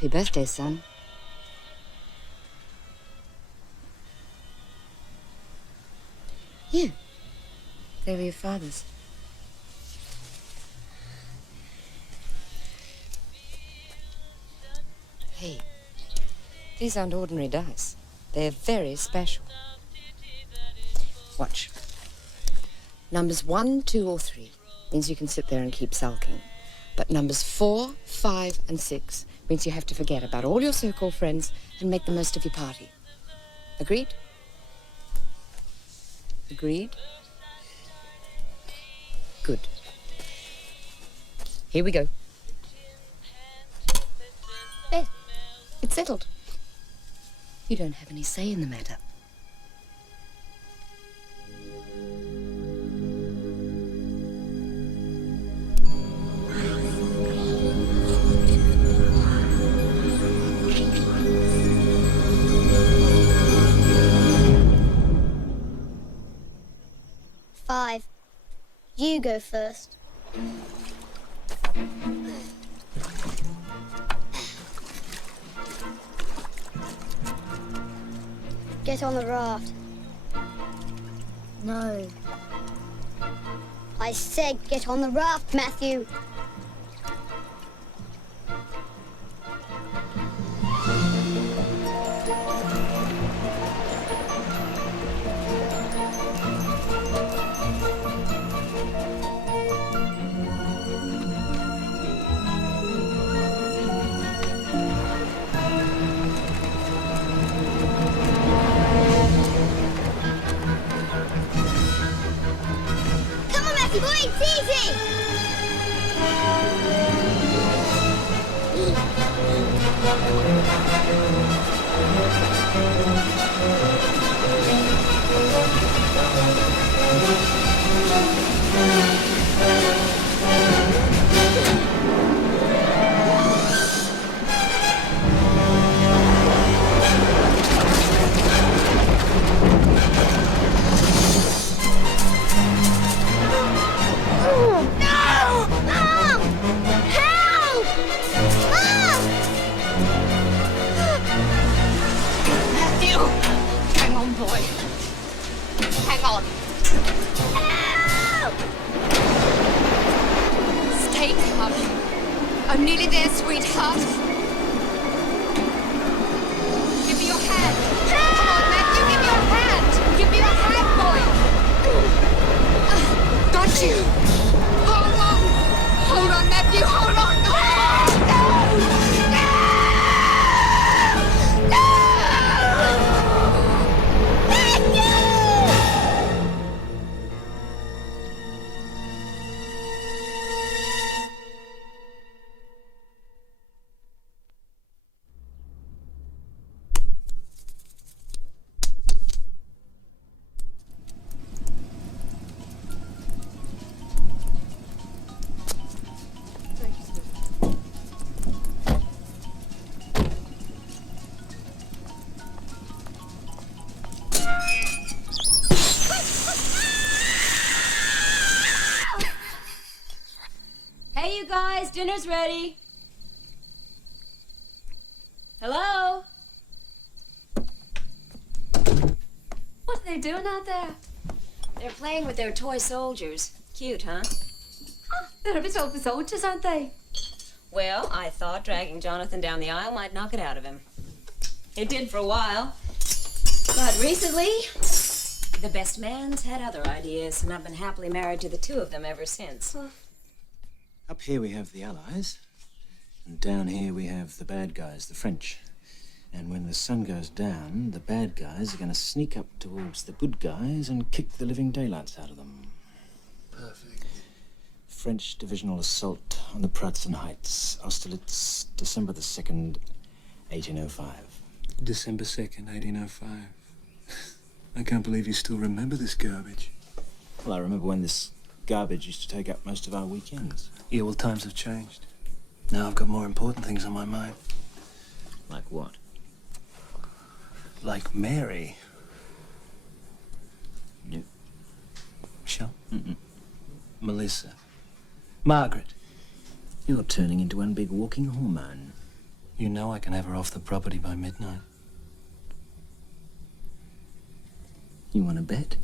Happy birthday, son. Here. They were your father's. Hey, these aren't ordinary dice. They're very special. Watch. Numbers 1, 2, or 3 means you can sit there and keep sulking. But numbers 4, 5, and 6 means you have to forget about all your so-called friends and make the most of your party. Agreed? Agreed? Good. Here we go. There. It's settled. You don't have any say in the matter. Five. You go first. Get on the raft. No. I said get on the raft, Matthew. Boy, it's easy! I'm nearly there, sweetheart. Give me your hand. Come on, Matthew, give me your hand. Give me your hand, boy. Got you. Hold on. Hold on, Matthew, hold on. Hey, you guys, dinner's ready. Hello? What are they doing out there? They're playing with their toy soldiers. Cute, huh? Oh, they're a bit old for soldiers, aren't they? Well, I thought dragging Jonathan down the aisle might knock it out of him. It did for a while. But recently, the best man's had other ideas, and I've been happily married to the two of them ever since. Up here we have the Allies, and down here we have the bad guys, the French. And when the sun goes down, the bad guys are going to sneak up towards the good guys and kick the living daylights out of them. Perfect. French divisional assault on the Pratzen Heights, Austerlitz, December the 2nd, 1805. December 2nd, 1805. I can't believe you still remember this garbage. Well, I remember when this garbage used to take up most of our weekends. Yeah, well, times have changed. Now I've got more important things on my mind. Like what? Like Mary. No. Michelle? Mm-mm. Melissa. Margaret. You're turning into one big walking hormone. You know I can have her off the property by midnight. You want to bet?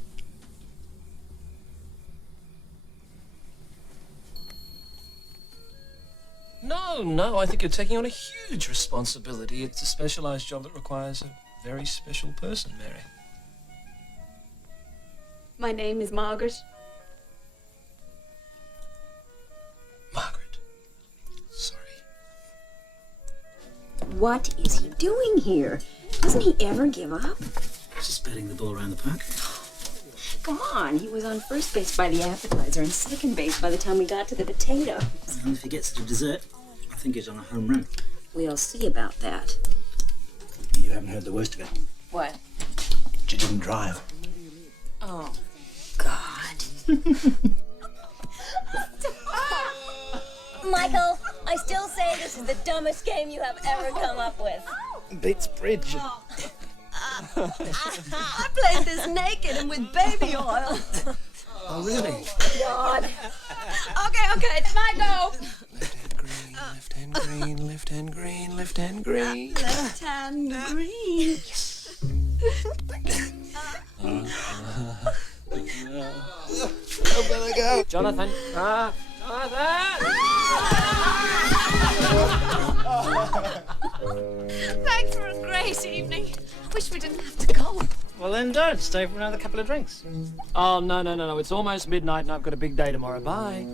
No, I think you're taking on a huge responsibility. It's a specialized job that requires a very special person, Mary. My name is Margaret. Margaret. Sorry. What is he doing here? Doesn't he ever give up? Just batting the ball around the park. Come on, he was on first base by the appetizer and second base by the time we got to the potato. And if he gets to dessert, I think he's on a home run. We'll see about that. You haven't heard the worst of it. What? She didn't drive. Oh, God. Michael, I still say this is the dumbest game you have ever come up with. Beats bridge. I played this naked and with baby oil. Oh, really? God. Okay, it's my go. Left hand green, left hand green, left hand green, left hand green. Left hand green. I'm gonna go. Jonathan. Jonathan! Thanks for a great evening. I wish we didn't have to go. Well then don't. Stay for another couple of drinks. Oh, no. It's almost midnight and I've got a big day tomorrow. Bye.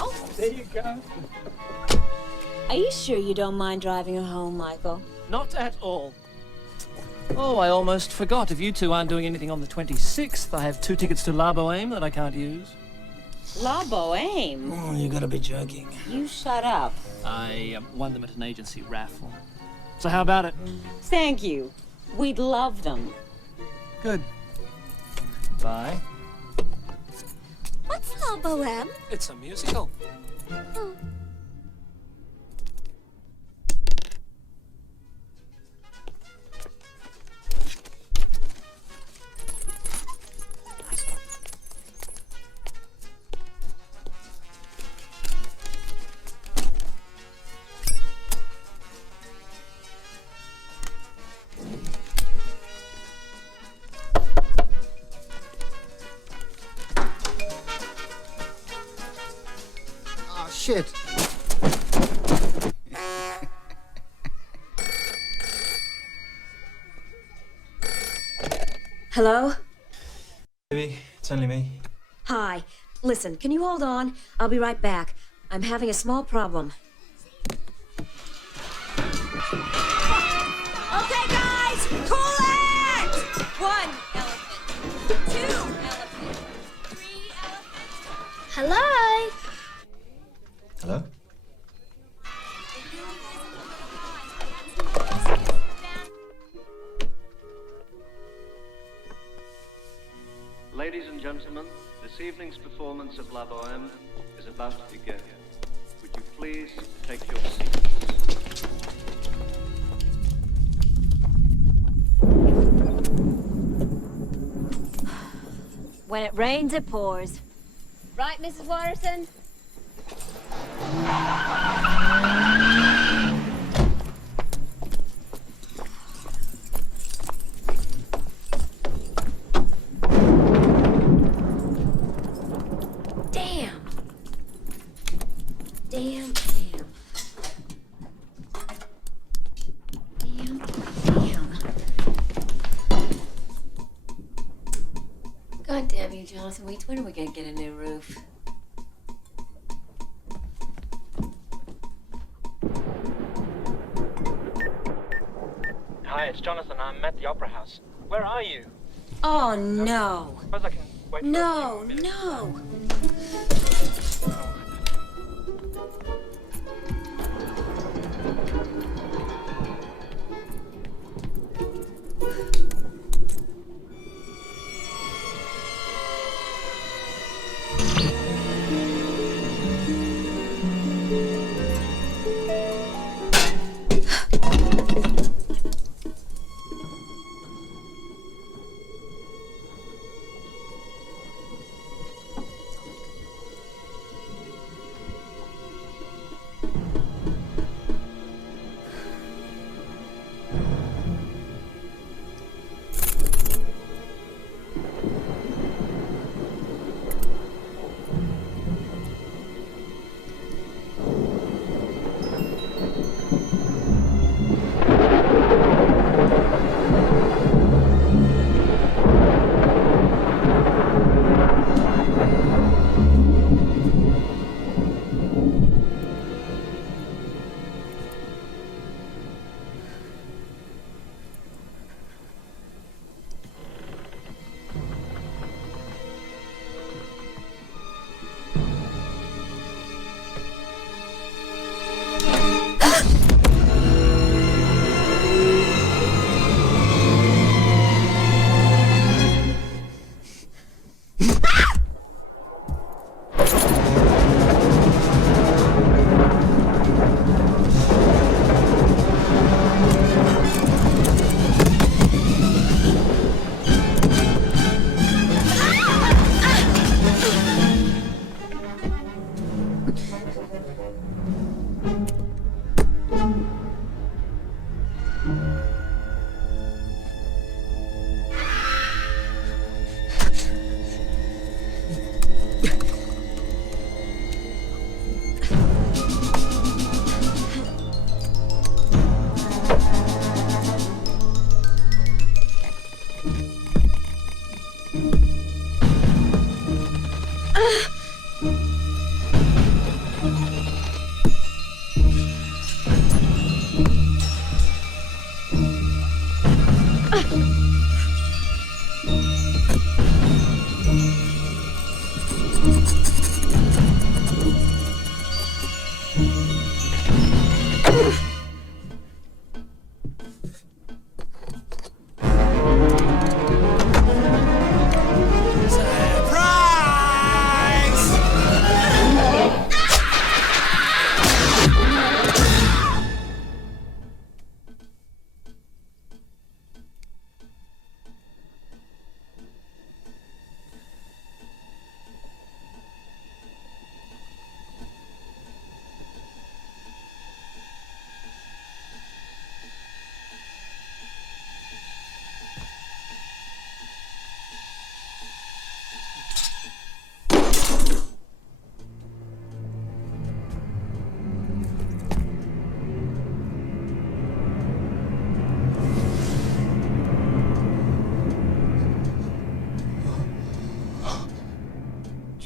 Oh. There you go. Are you sure you don't mind driving her home, Michael? Not at all. Oh, I almost forgot. If you two aren't doing anything on the 26th, I have 2 tickets to La Boheme that I can't use. La Boheme? Oh, you gotta be joking. You shut up. I won them at an agency raffle. So how about it? Thank you. We'd love them. Good. Bye. What's La Boheme? It's a musical. Oh, shit. Hello? Baby, it's only me. Hi. Listen, can you hold on? I'll be right back. I'm having a small problem. Okay, guys, cool it! 1 elephant. 2 elephants. 3 elephants. Hello? Hello? Ladies and gentlemen, this evening's performance of La Boheme is about to begin. Would you please take your seats? When it rains, it pours. Right, Mrs. Watterson? Damn. Damn. God damn you, Jonathan Weeds. When are we gonna get a new roof? Hi, it's Jonathan. I'm at the Opera House. Where are you? Oh, no. Suppose I can wait for a No, few minutes. no.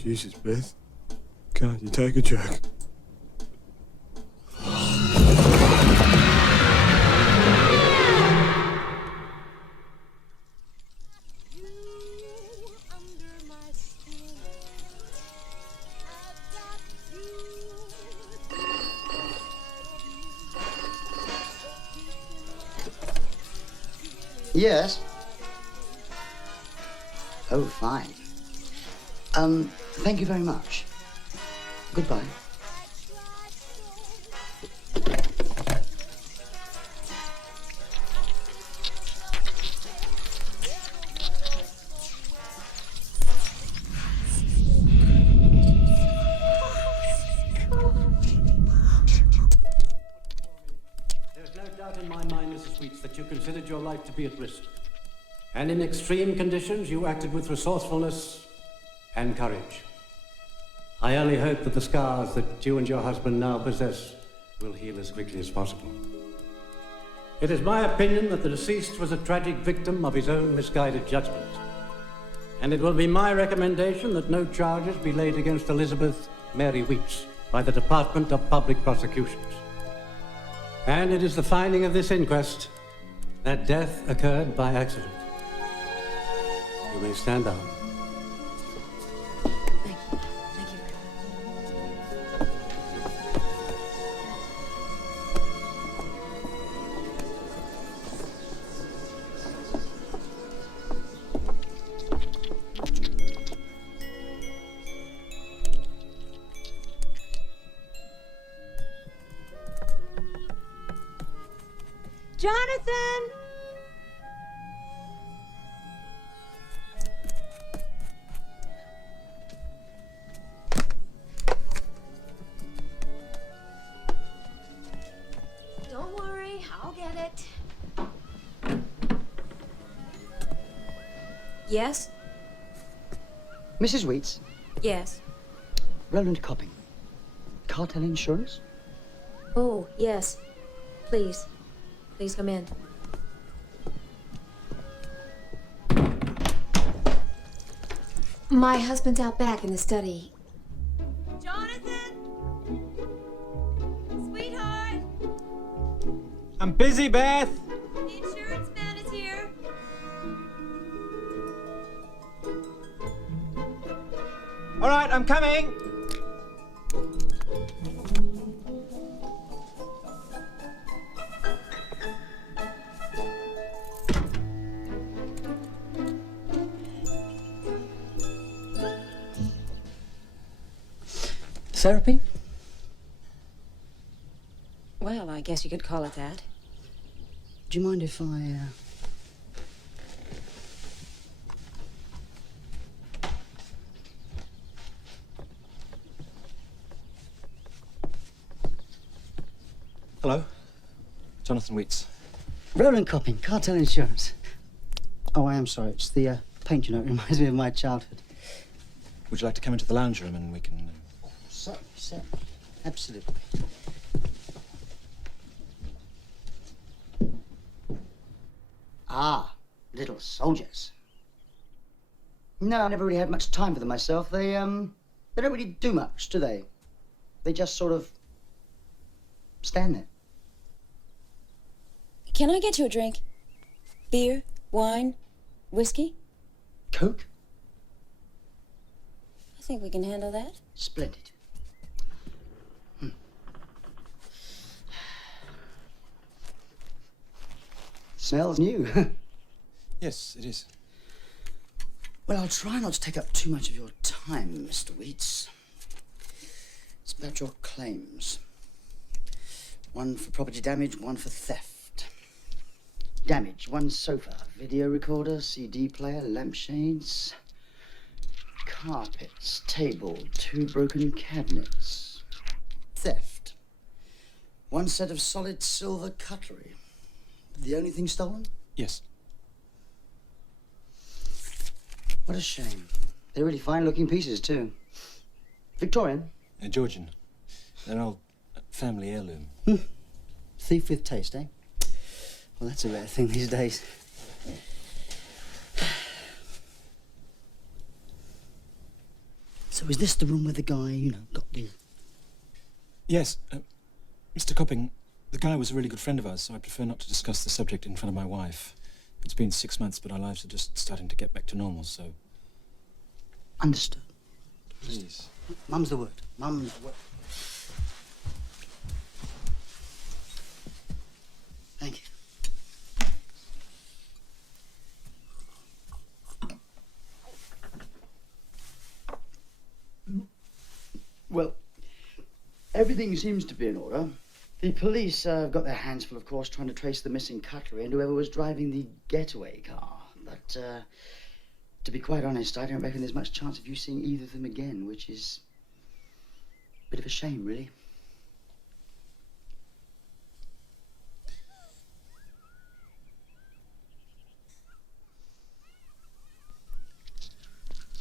Jesus, Beth. Can't you take a joke? Yes. Oh, fine. Thank you very much. Goodbye. There's no doubt in my mind, Mrs. Weeks, that you considered your life to be at risk. And in extreme conditions, you acted with resourcefulness and courage. I only hope that the scars that you and your husband now possess will heal as quickly as possible. It is my opinion that the deceased was a tragic victim of his own misguided judgment. And it will be my recommendation that no charges be laid against Elizabeth Mary Weeks by the Department of Public Prosecutions. And it is the finding of this inquest that death occurred by accident. You may stand down. Jonathan! Don't worry, I'll get it. Yes? Mrs. Weeks, Yes. Roland Copping. Cartel insurance? Oh, yes. Please. Please come in. My husband's out back in the study. Jonathan! Sweetheart! I'm busy, Beth. The insurance man is here. All right, I'm coming. Therapy? Well, I guess you could call it that. Do you mind if I, Hello. Jonathan Wheats. Roland Copping, cartel insurance. Oh, I am sorry. It's the paint, you know. It reminds me of my childhood. Would you like to come into the lounge room and we can... Certainly, certainly. Absolutely. Ah, little soldiers. No, I never really had much time for them myself. They don't really do much, do they? They just sort of stand there. Can I get you a drink? Beer? Wine? Whiskey? Coke? I think we can handle that. Splendid. Smells new. Yes, it is. Well, I'll try not to take up too much of your time, Mr. Wheats. It's about your claims. One for property damage, one for theft. Damage, one sofa, video recorder, CD player, lampshades, carpets, table, 2 broken cabinets. Theft, one set of solid silver cutlery. The only thing stolen? Yes. What a shame. They're really fine-looking pieces, too. Victorian? Georgian. They're an old family heirloom. Thief with taste, eh? Well, that's a rare thing these days. So is this the room where the guy, you know, got the... Yes. Mr. Copping, the guy was a really good friend of ours, so I prefer not to discuss the subject in front of my wife. It's been 6 months, but our lives are just starting to get back to normal, so... Understood. Please. Mum's the word. Mum's the word. Thank you. Well, everything seems to be in order. The police have got their hands full, of course, trying to trace the missing cutlery and whoever was driving the getaway car. But, to be quite honest, I don't reckon there's much chance of you seeing either of them again, which is a bit of a shame, really.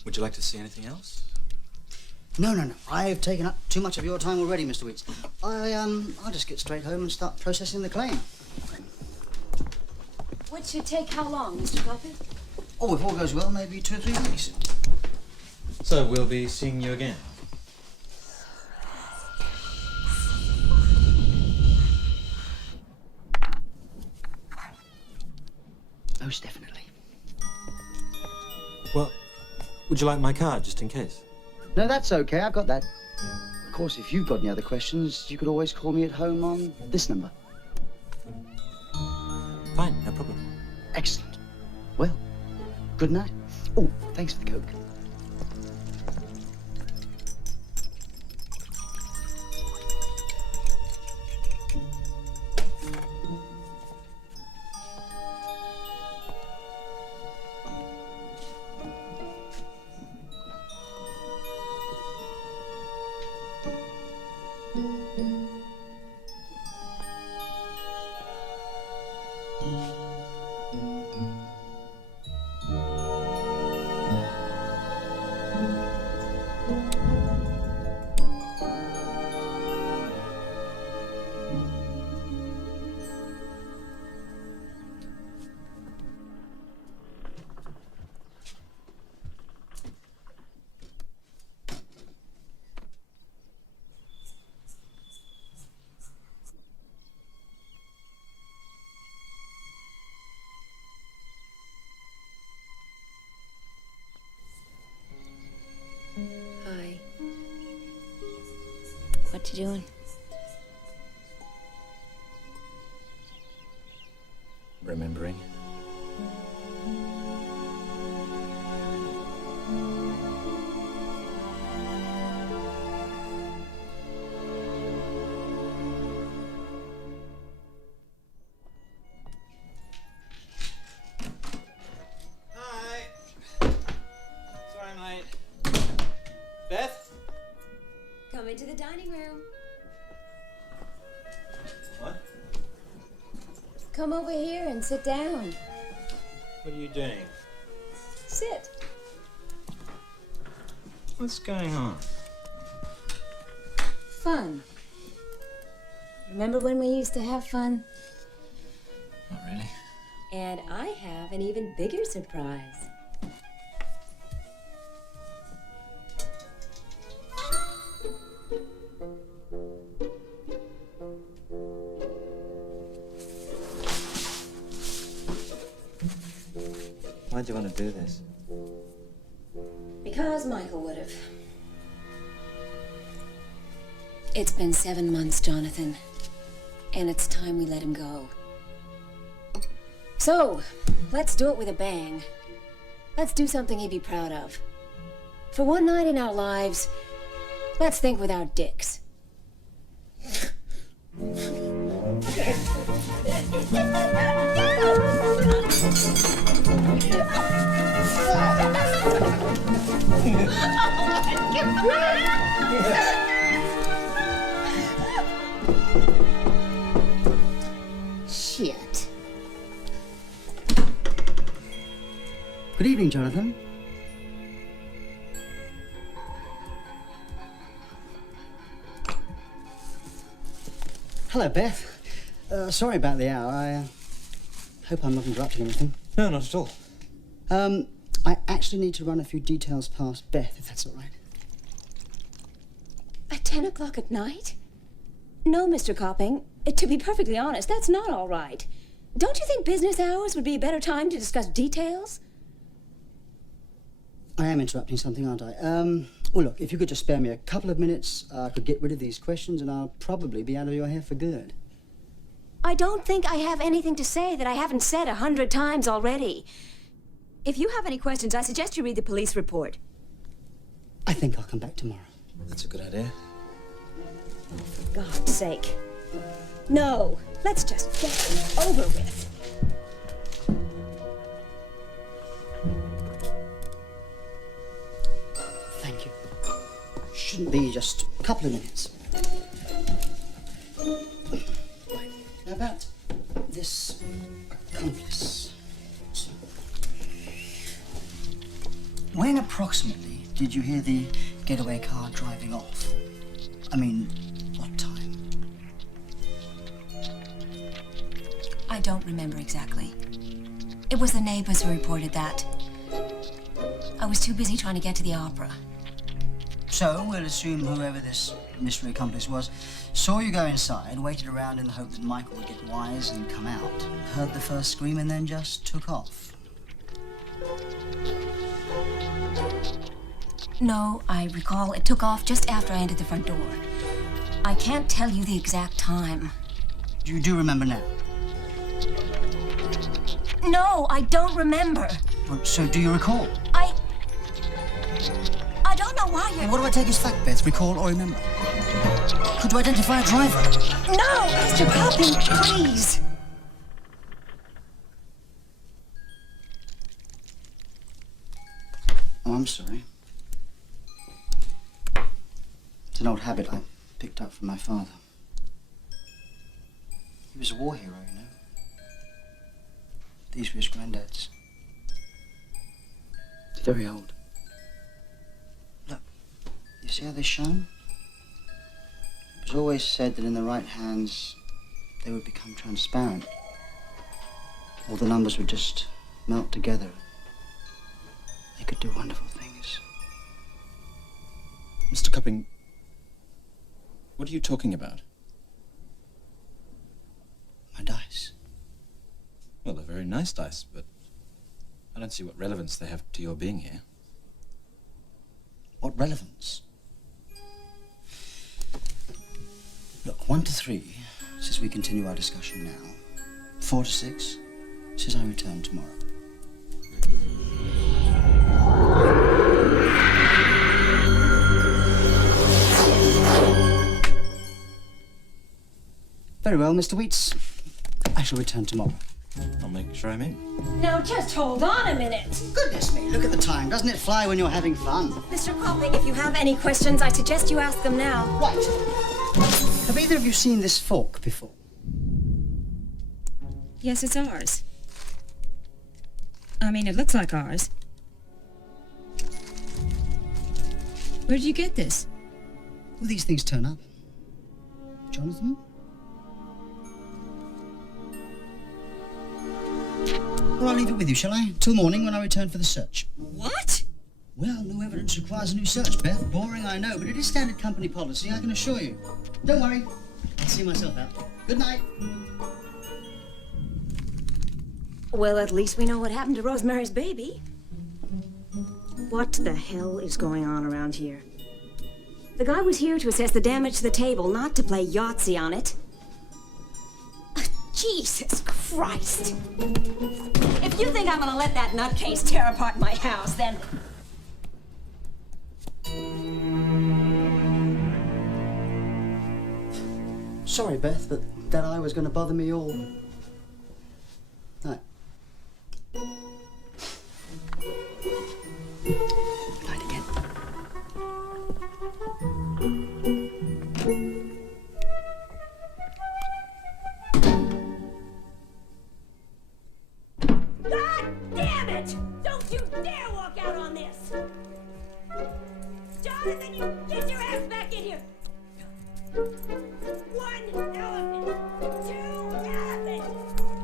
Would you like to see anything else? No. I've taken up too much of your time already, Mr. Wheats. I'll just get straight home and start processing the claim. Which should take how long, Mr. Copping? Oh, if all goes well, maybe 2 or 3 weeks. So we'll be seeing you again? Most definitely. Well, would you like my card, just in case? No, that's okay. I've got that. Of course, if you've got any other questions, you could always call me at home on this number. Fine, no problem. Excellent. Well, good night. Oh, thanks for the Coke. Hi. What you doing? Remembering. Hi. Sorry I'm late. Beth? Come into the dining room. What? come over here and sit down. What are you doing? Sit. What's going on? Fun. Remember when we used to have fun? Not really. And I have an even bigger surprise. Why'd you want to do this? Because Michael would have. It's been 7 months, Jonathan. And it's time we let him go. So, let's do it with a bang. Let's do something he'd be proud of. For one night in our lives, let's think without dicks. Shit. Good evening, Jonathan. Hello, Beth. Sorry about the hour. I hope I'm not interrupting anything. No, not at all. I actually need to run a few details past Beth, if that's all right. At 10 o'clock at night? No, Mr. Copping. To be perfectly honest, that's not all right. Don't you think business hours would be a better time to discuss details? I am interrupting something, aren't I? Well, look, if you could just spare me a couple of minutes, I could get rid of these questions and I'll probably be out of your hair for good. I don't think I have anything to say that I haven't said 100 times already. If you have any questions, I suggest you read the police report. I think I'll come back tomorrow. That's a good idea. For God's sake. No, let's just get it over with. Thank you. Shouldn't be just a couple of minutes. Right. Now about this accomplice. When approximately did you hear the getaway car driving off? I mean, what time? I don't remember exactly. It was the neighbors who reported that. I was too busy trying to get to the opera. So we'll assume whoever this mystery accomplice was saw you go inside, waited around in the hope that Michael would get wise and come out, heard the first scream and then just took off. No, I recall it took off just after I entered the front door. I can't tell you the exact time. You do remember now? No, I don't remember. Well, so do you recall? I don't know why you're... What do I take as fact, Beth? Recall or remember? Could you identify a driver? No, Mr. Copping, please. Oh, I'm sorry. It's an old habit I picked up from my father. He was a war hero, you know. These were his granddads. They're very old. Look, you see how they shine? It was always said that in the right hands, they would become transparent. All the numbers would just melt together. They could do wonderful things. Mr. Copping, what are you talking about? My dice. Well, they're very nice dice, but I don't see what relevance they have to your being here. What relevance? Look, 1 to 3 says we continue our discussion now. 4 to 6 says I return tomorrow. Very well, Mr. Weeks. I shall return tomorrow. I'll make sure I'm in. Now, just hold on a minute. Goodness me, look at the time. Doesn't it fly when you're having fun? Mr. Copping, if you have any questions, I suggest you ask them now. Right. Have either of you seen this fork before? Yes, it's ours. I mean, it looks like ours. Where did you get this? Well, these things turn up. Jonathan? Well, I'll leave it with you, shall I? Till morning when I return for the search. What? Well, new evidence requires a new search, Beth. Boring, I know, but it is standard company policy, I can assure you. Don't worry. I'll see myself out. Good night. Well, at least we know what happened to Rosemary's baby. What the hell is going on around here? The guy was here to assess the damage to the table, not to play Yahtzee on it. Jesus Christ! If you think I'm gonna let that nutcase tear apart my house, then... Sorry, Beth, but that eye was going to bother me all night. Night again. God damn it! Don't you dare walk out on this! Jonathan, you get your ass back in here! 1 elephant! 2 elephants!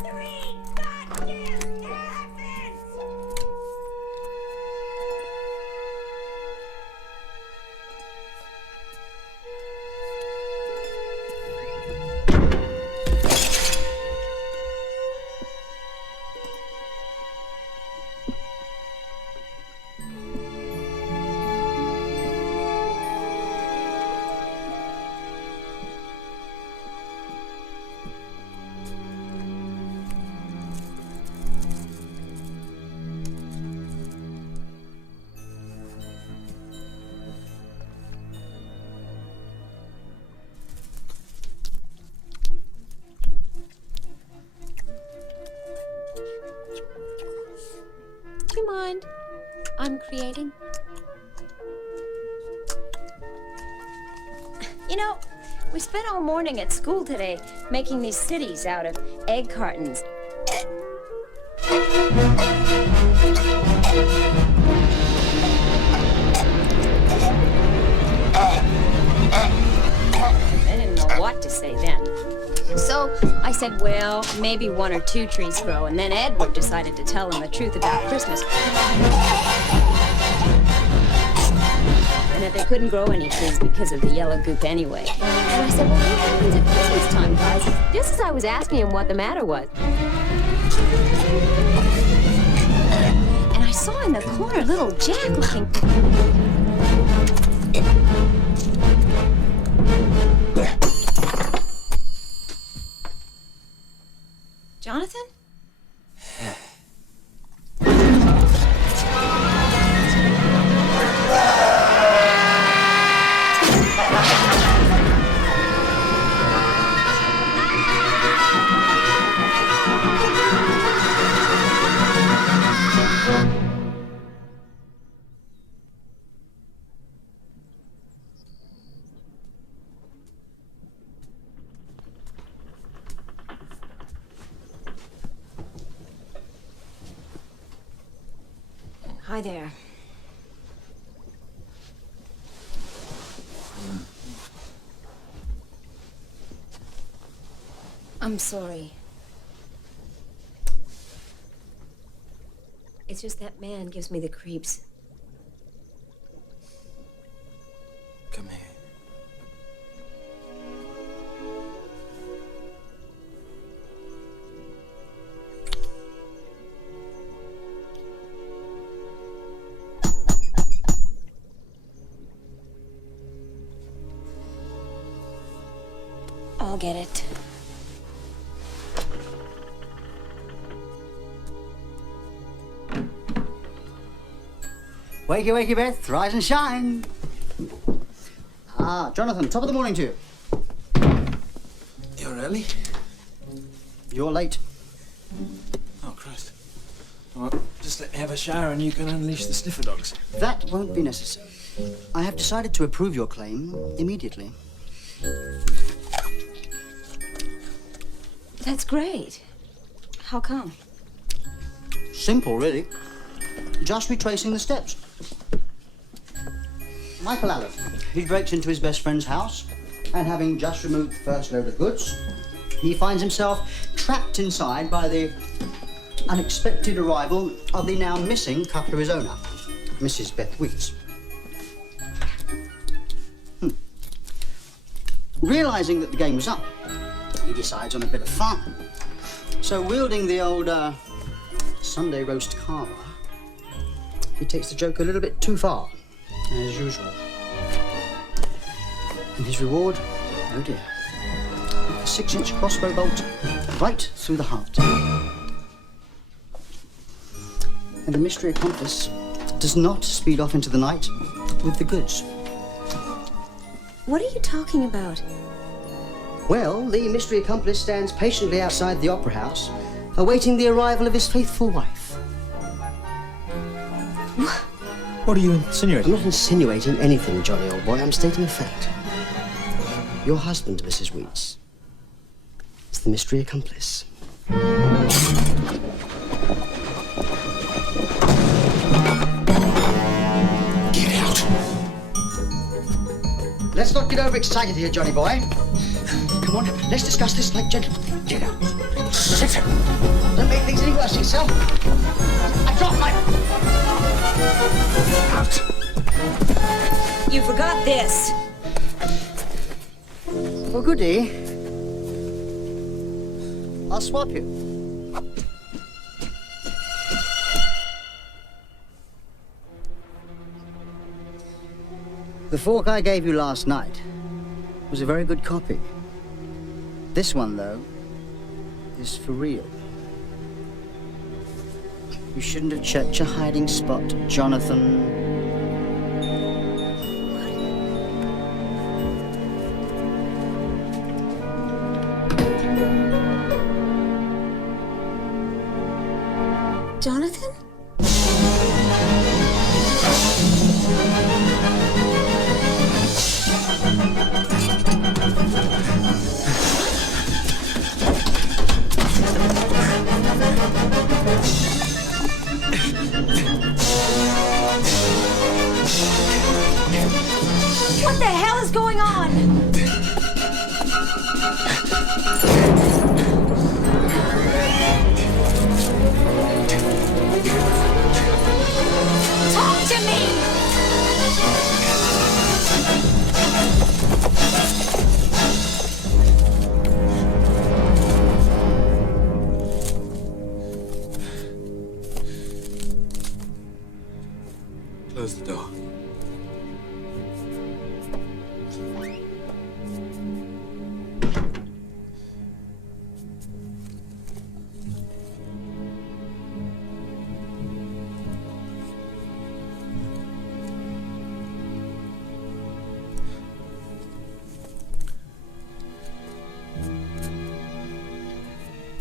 3 goddamn elephants! Do you mind? I'm creating. You know, we spent all morning at school today making these cities out of egg cartons. I didn't know what to say then. So I said, well, maybe 1 or 2 trees grow, and then Edward decided to tell him the truth about Christmas. And that they couldn't grow any trees because of the yellow goop anyway. And I said, well, what happens at Christmas time, guys? Just as I was asking him what the matter was. And I saw in the corner little Jack looking... Jonathan? Hi there. I'm sorry. It's just that man gives me the creeps. Come here. I'll get it. Wakey, wakey, Beth. Rise and shine. Ah, Jonathan, top of the morning to you. You're early? You're late. Oh, Christ. Well, just let me have a shower and you can unleash the sniffer dogs. That won't be necessary. I have decided to approve your claim immediately. That's great. How come? Simple, really. Just retracing the steps. Michael Allen. He breaks into his best friend's house, and having just removed the first load of goods, he finds himself trapped inside by the unexpected arrival of the now missing Cutler's owner, Mrs. Beth Weeks. Realizing that the game was up, he decides on a bit of fun. So, wielding the old Sunday roast carver, he takes the joke a little bit too far, as usual. And his reward, oh dear, a 6-inch crossbow bolt right through the heart. And the mystery accomplice does not speed off into the night with the goods. What are you talking about? Well, the mystery accomplice stands patiently outside the opera house, awaiting the arrival of his faithful wife. What are you insinuating? I'm not insinuating anything, Johnny, old boy. I'm stating a fact. Your husband, Mrs. Weeks, is the mystery accomplice. Get out! Let's not get overexcited here, Johnny boy. Come on, let's discuss this like gentlemen. Get out. Sit down. Don't make things any worse yourself. I dropped my... Out. You forgot this. Well, goody. I'll swap you. The fork I gave you last night was a very good copy. This one, though, is for real. You shouldn't have checked your hiding spot, Jonathan. Jonathan? What the hell is going on? Talk to me! Close the door.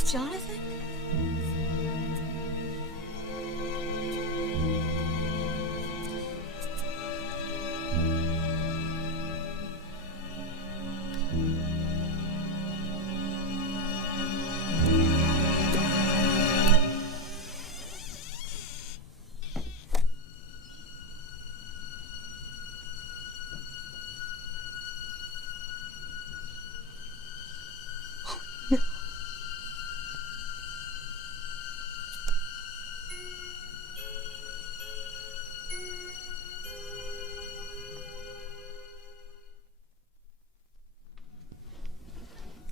Jonathan?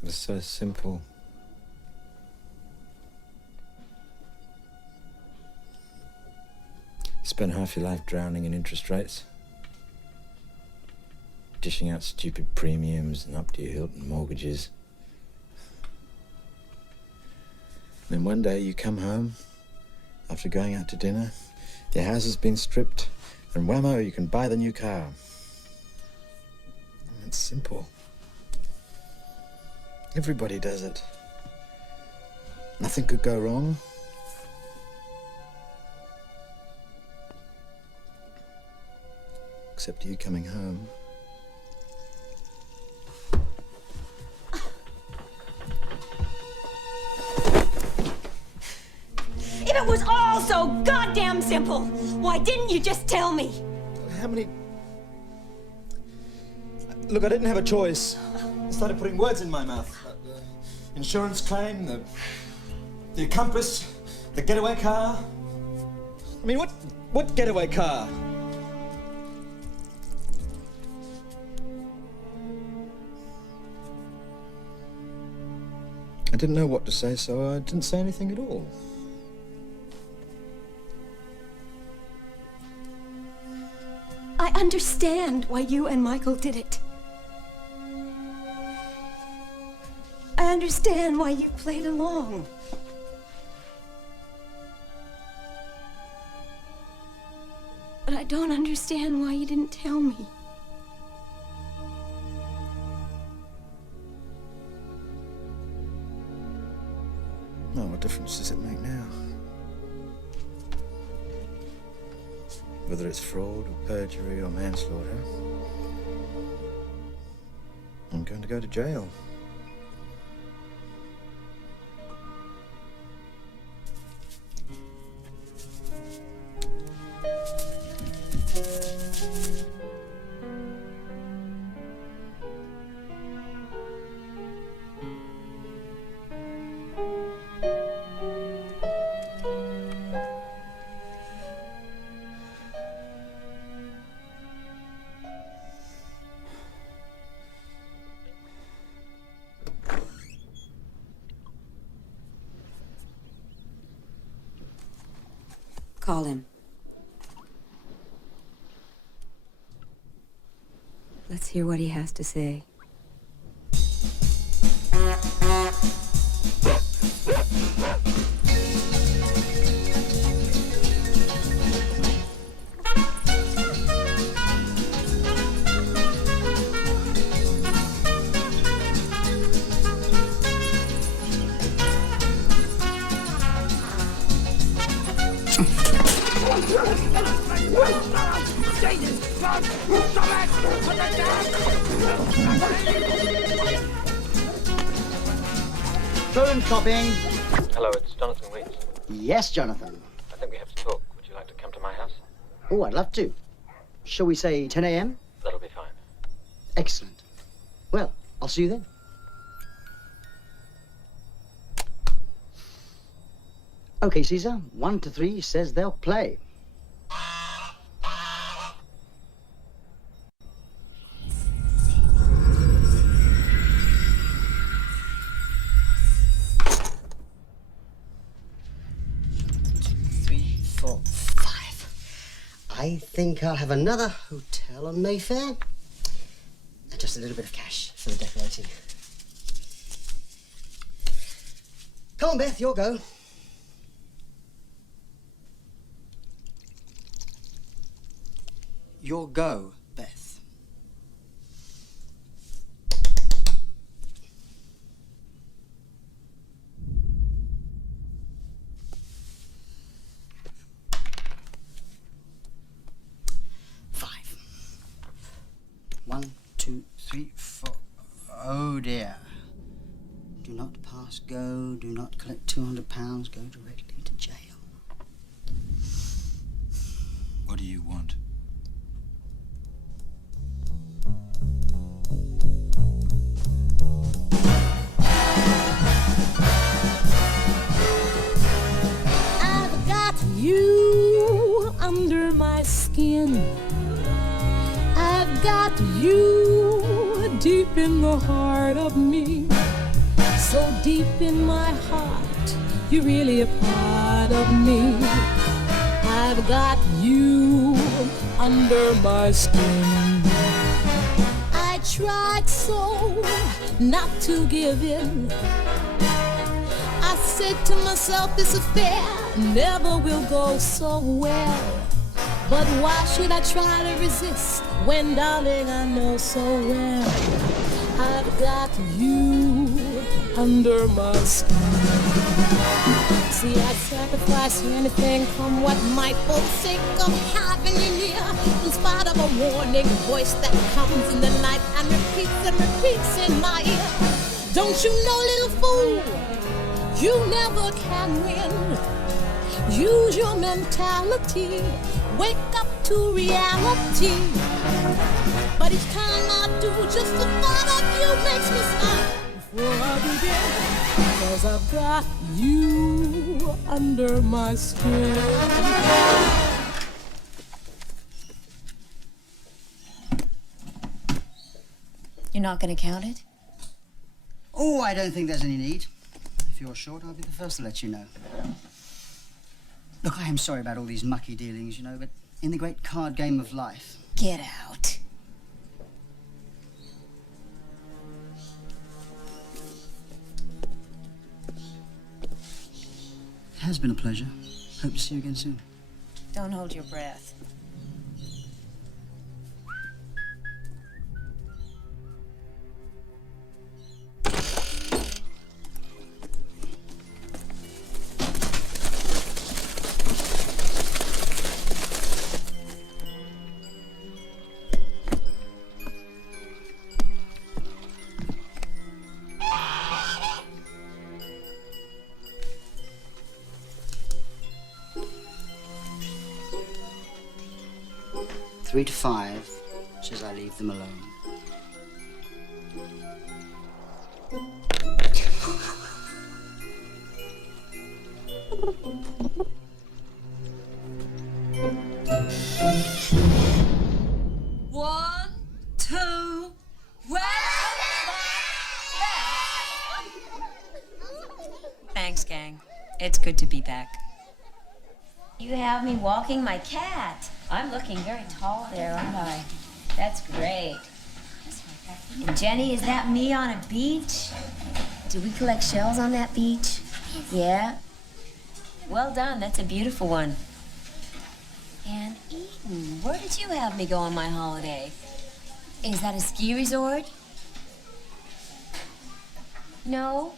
It's so simple. Spent half your life drowning in interest rates, dishing out stupid premiums and up to your hilt in mortgages. Then one day you come home after going out to dinner, your house has been stripped, and whammo, you can buy the new car. It's simple. Everybody does it. Nothing could go wrong. Except you coming home. It was all so goddamn simple. Why didn't you just tell me? How many... Look, I didn't have a choice. I started putting words in my mouth. Insurance claim, the accomplice, the getaway car. I mean, what getaway car? I didn't know what to say, so I didn't say anything at all. I understand why you and Michael did it. I understand why you played along. But I don't understand why you didn't tell me. Well, what difference does it make now? Whether it's fraud or perjury or manslaughter, I'm going to go to jail. Call him. Let's hear what he has to say. Roland copying. Hello, it's Jonathan Weeks. Yes, Jonathan. I think we have to talk. Would you like to come to my house? Oh, I'd love to. Shall we say 10 a.m.? That'll be fine. Excellent. Well, I'll see you then. Okay, Caesar. 1 to 3 says they'll play. I think I'll have another hotel on Mayfair. And just a little bit of cash for the decorating. Come on, Beth, your go. Your go, Beth. One, two, three, four. Oh dear. Do not pass go, do not collect £200, go directly to jail. What do you want? I've got you under my skin. I've got you deep in the heart of me. So deep in my heart, you're really a part of me. I've got you under my skin. I tried so not to give in. I said to myself, this affair never will go so well. But why should I try to resist when, darling, I know so well I've got you under my skin. See, I'd sacrifice anything, come what might, for the sake of having you near. In spite of a warning voice that comes in the night and repeats in my ear. Don't you know, little fool, you never can win. Use your mentality. Wake up to reality. But each time I do, just the thought of you makes me stop before I begin. 'Cause I've got you under my skin. You're not going to count it? Oh, I don't think there's any need. If you're short, I'll be the first to let you know. Look, I am sorry about all these mucky dealings, you know, but in the great card game of life... Get out. It has been a pleasure. Hope to see you again soon. Don't hold your breath. Three to 5 says I leave them alone. One, two, Thanks, gang. It's good to be back. You have me walking my cat. I'm looking very tall there, aren't I? That's great. And Jenny, is that me on a beach? Do we collect shells on that beach? Yeah? Well done, that's a beautiful one. And Eden, where did you have me go on my holiday? Is that a ski resort? No?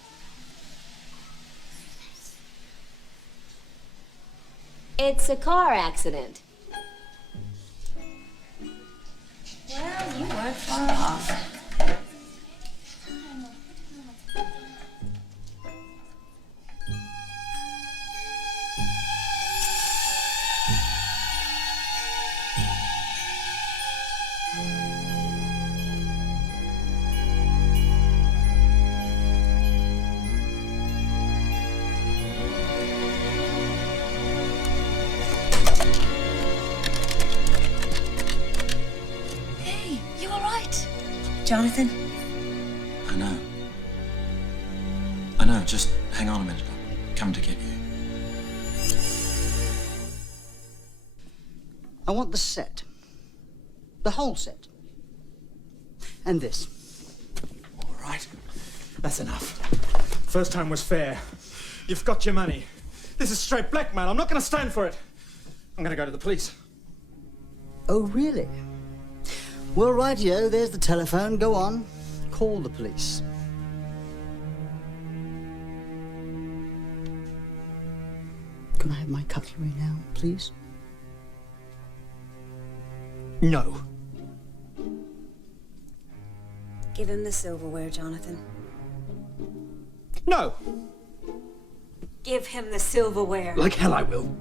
It's a car accident. Well, you weren't far off. Jonathan? I know. Just hang on a minute. I'm coming to get you. I want the set. The whole set. And this. All right. That's enough. First time was fair. You've got your money. This is straight blackmail. I'm not going to stand for it. I'm going to go to the police. Oh, really? Well, rightio, there's the telephone. Go on. Call the police. Can I have my cutlery now, please? No. Give him the silverware, Jonathan. No. Give him the silverware. Like hell I will.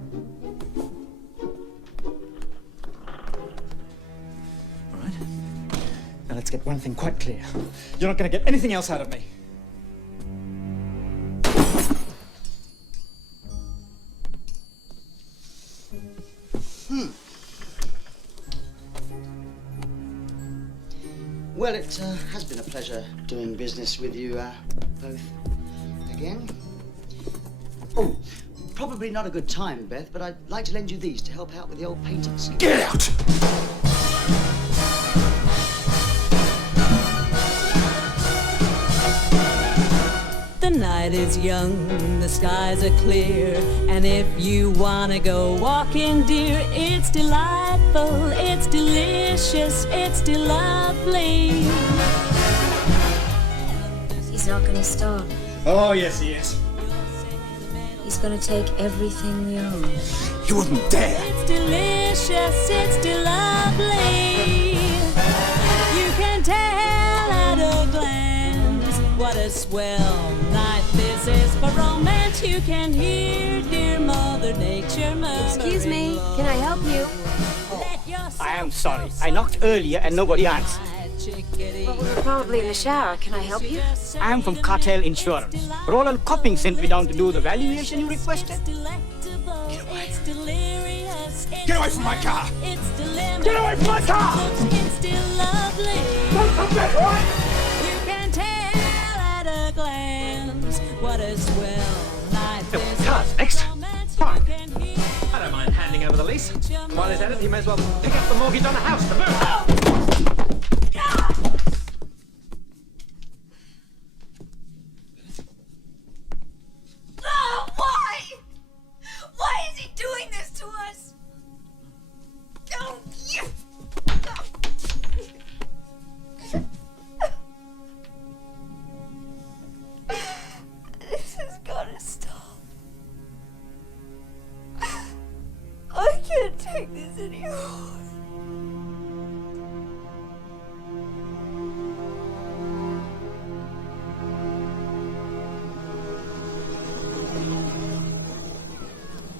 Now let's get one thing quite clear. You're not going to get anything else out of me. Well, it has been a pleasure doing business with you both again. Oh, probably not a good time, Beth, but I'd like to lend you these to help out with the old paintings. Get out! The night is young, the skies are clear, and if you wanna go walking, dear, it's delightful, it's delicious, it's still lovely. He's not gonna stop. Oh, yes, he is. He's gonna take everything we own. You wouldn't dare! It's delicious, it's still lovely. You can tell at a glance What a swell night this is for romance. You can hear dear Mother Nature murmuring. Excuse me, can I help you? I am sorry. I knocked earlier and nobody answered. Well, we were probably in the shower. Can I help you? I am from Cartel Insurance. Roland Copping sent me down to do the valuation you requested. Get away from my car! Get away from my car! It's still lovely. Don't come back, right? You can tell at a glance what a swell night this is. Cars, next. Fine. I don't mind handing over the lease. While he's at it, he may as well pick up the mortgage on the house to move. Oh, why? Why is he doing this to us? Oh, you... This has got to stop. I can't take this anymore.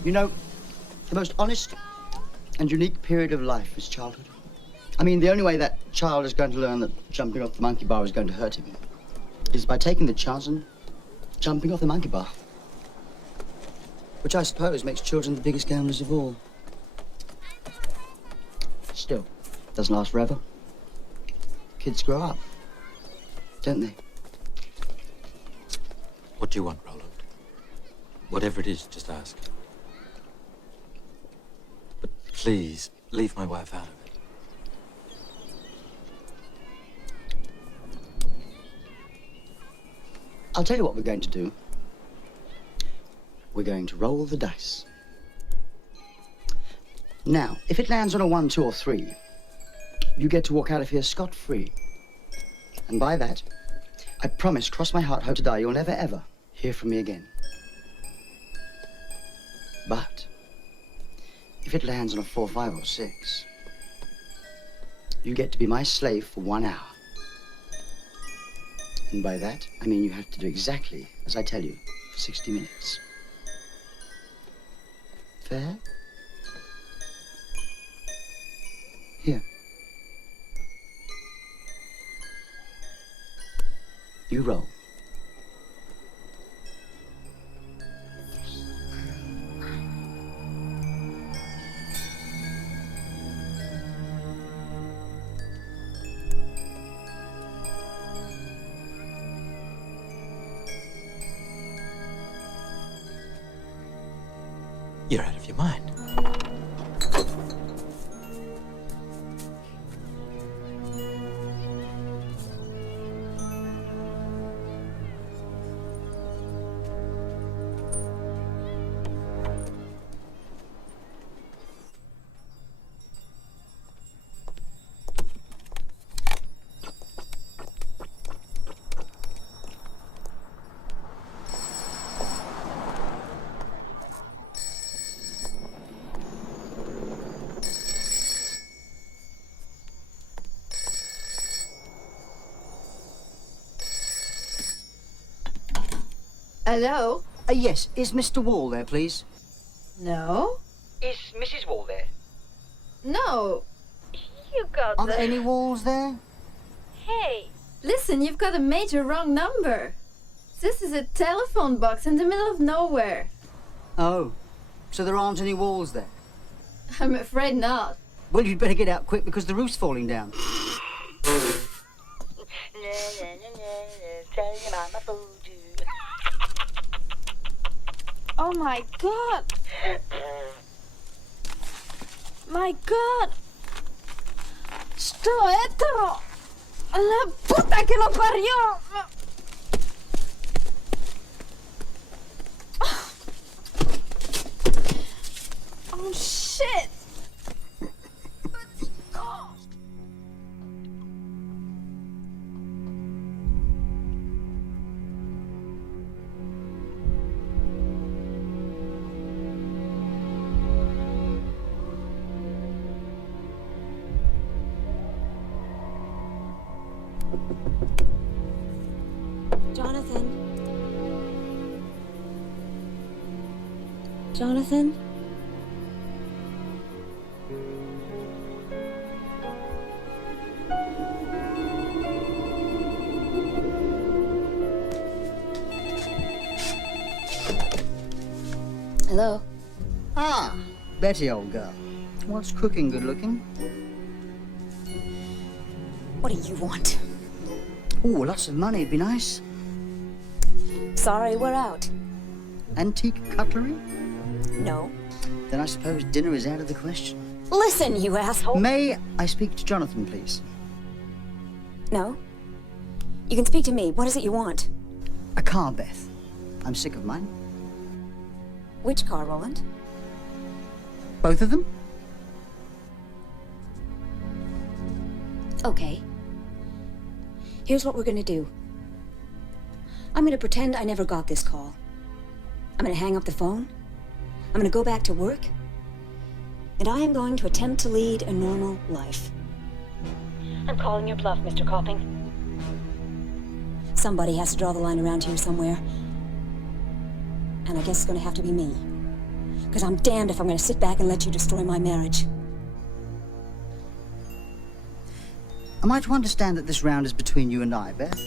You know, the most honest and unique period of life is childhood. I mean, the only way that child is going to learn that jumping off the monkey bar is going to hurt him is by taking the chance and jumping off the monkey bar. Which I suppose makes children the biggest gamblers of all. Still, doesn't last forever. Kids grow up, don't they? What do you want, Roland? Whatever it is, just ask. But please, leave my wife out of it. I'll tell you what we're going to do. We're going to roll the dice. Now, if it lands on a 1, 2, or 3, you get to walk out of here scot-free. And by that, I promise, cross my heart, hope to die, you'll never, ever hear from me again. But if it lands on a 4, 5, or 6, you get to be my slave for 1 hour. And by that, I mean you have to do exactly as I tell you for 60 minutes. Fair? Here. You roll. You're out of your mind. Hello? Yes, is Mr. Wall there, please? No? Is Mrs. Wall there? No. You got Are there any walls there? Hey, listen, you've got a major wrong number. This is a telephone box in the middle of nowhere. Oh, so there aren't any walls there? I'm afraid not. Well, you'd better get out quick because the roof's falling down. Oh my God! My God! Sto etero! La puta che lo parió! Oh shit! Let's go! Jonathan? Jonathan? Hello? Ah, Betty, old girl. What's cooking, good looking? What do you want? Oh, lots of money would be nice. Sorry, we're out. Antique cutlery? No. Then I suppose dinner is out of the question. Listen, you asshole. May I speak to Jonathan, please? No. You can speak to me. What is it you want? A car, Beth. I'm sick of mine. Which car, Roland? Both of them? Okay. Here's what we're gonna do. I'm gonna pretend I never got this call. I'm gonna hang up the phone. I'm gonna go back to work. And I am going to attempt to lead a normal life. I'm calling your bluff, Mr. Copping. Somebody has to draw the line around here somewhere. And I guess it's gonna have to be me. Because I'm damned if I'm gonna sit back and let you destroy my marriage. Am I to understand that this round is between you and I, Beth?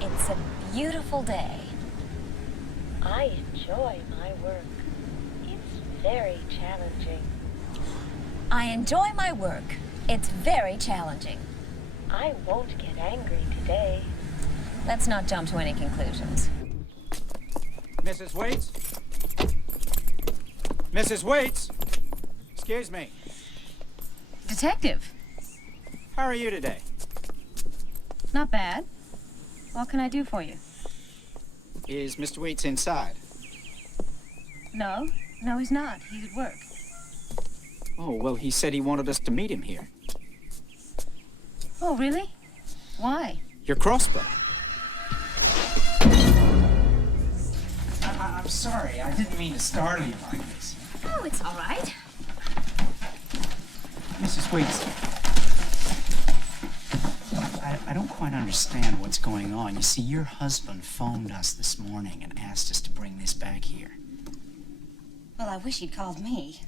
It's a beautiful day. I enjoy my work. It's very challenging. I enjoy my work. It's very challenging. I won't get angry today. Let's not jump to any conclusions. Mrs. Waits? Mrs. Waits? Excuse me. Detective. How are you today? Not bad. What can I do for you? Is Mr. Waits inside? No, he's not. He's at work. Oh, well, he said he wanted us to meet him here. Oh, really? Why? Your crossbow. I'm sorry. I didn't mean to startle you like this. Oh, it's all right. Mrs. Waits, I don't quite understand what's going on. You see, your husband phoned us this morning and asked us to bring this back here. Well, I wish he'd called me.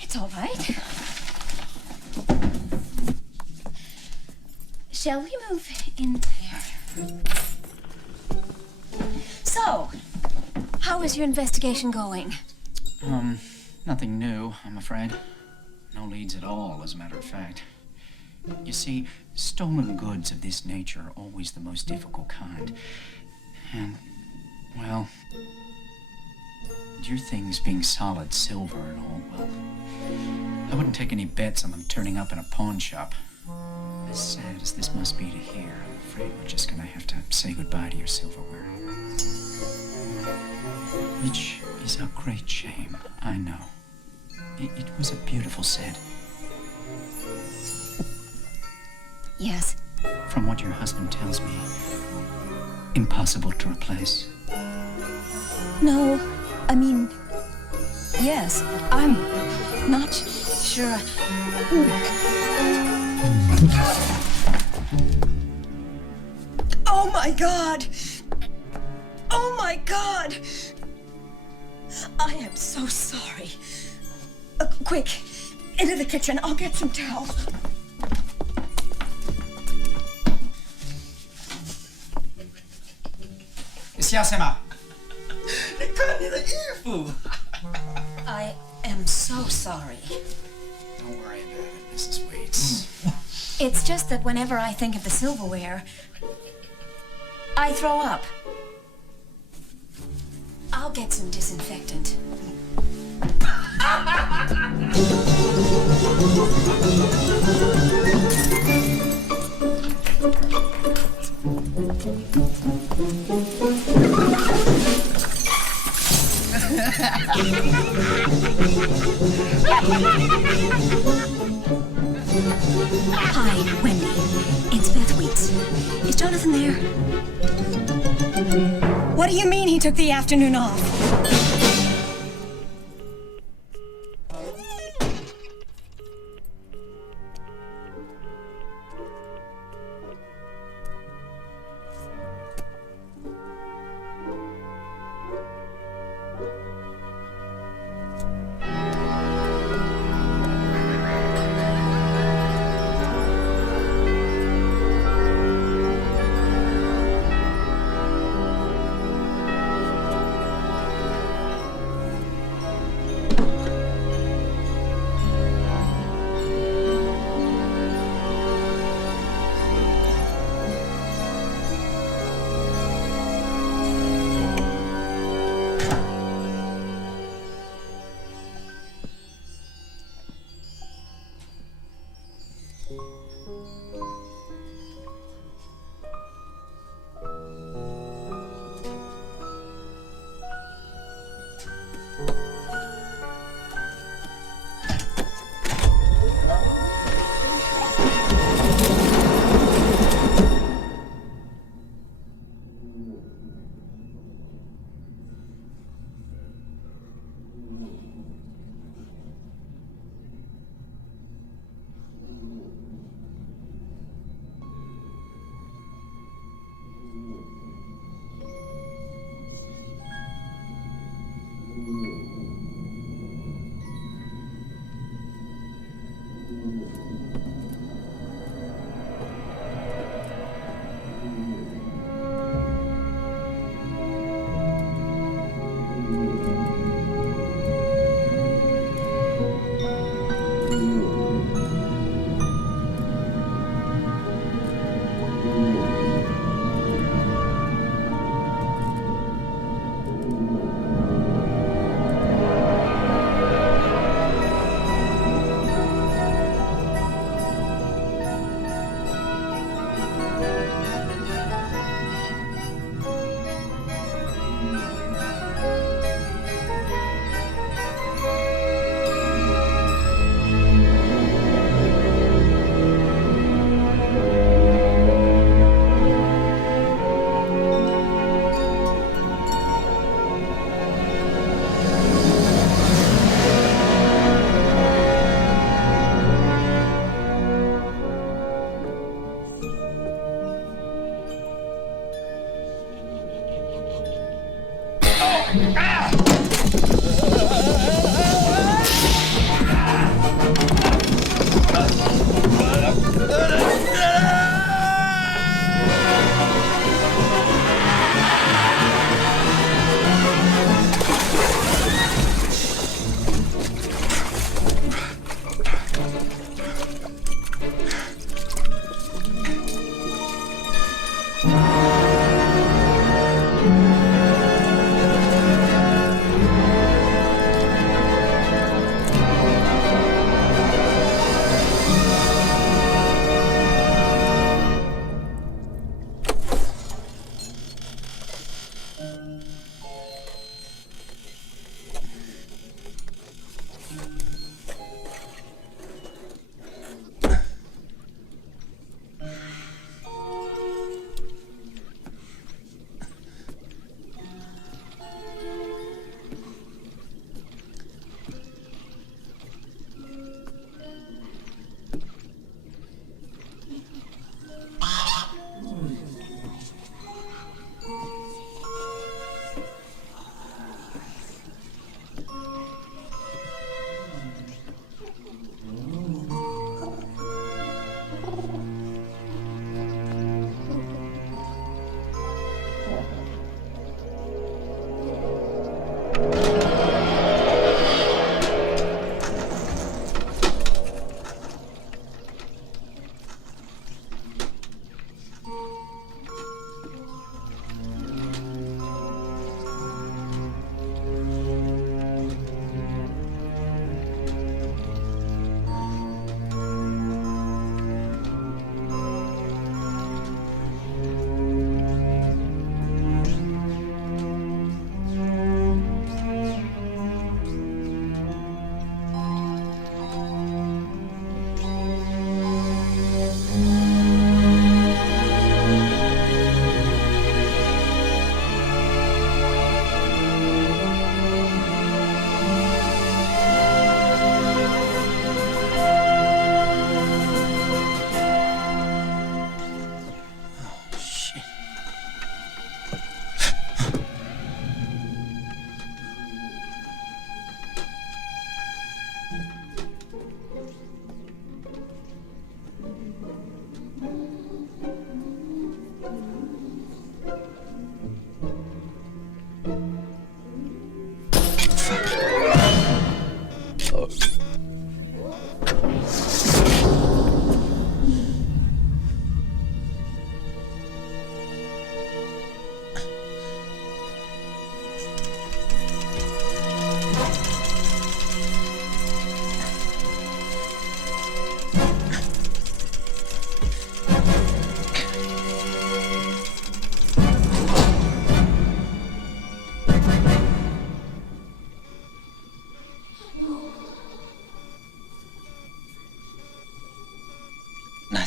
It's all right. Shall we move in there? So, how is your investigation going? Nothing new, I'm afraid. No leads at all, as a matter of fact. You see, stolen goods of this nature are always the most difficult kind. And, well, your things being solid silver and all, well, I wouldn't take any bets on them turning up in a pawn shop. As sad as this must be to hear, I'm afraid we're just gonna have to say goodbye to your silverware. Which is a great shame, I know. It was a beautiful set. Yes. From what your husband tells me, impossible to replace. No, I mean, yes, I'm not sure. Oh my God! Oh my God! I am so sorry. Quick, into the kitchen. I'll get some towels. I am so sorry. Don't worry about it, Mrs. Waits. It's just that whenever I think of the silverware, I throw up. I'll get some disinfectant. Hi, Wendy. It's Beth Weeks. Is Jonathan there? What do you mean he took the afternoon off?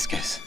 Vasquez.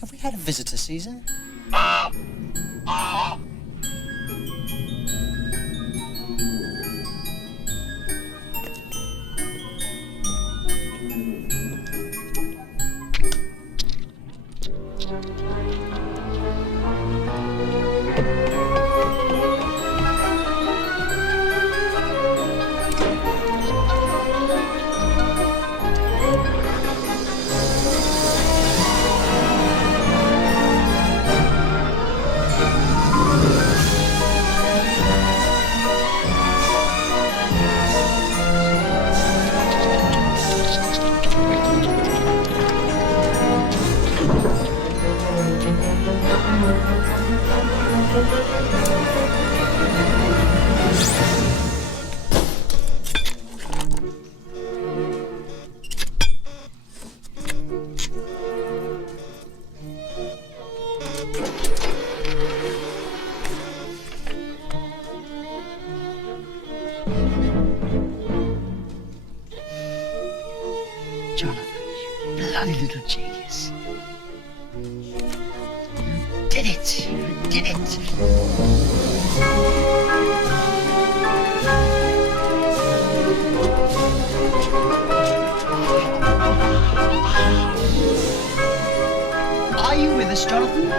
Have we had a visitor, Caesar? Jonathan, you bloody little genius. You did it! You did it! Are you with us, Jonathan?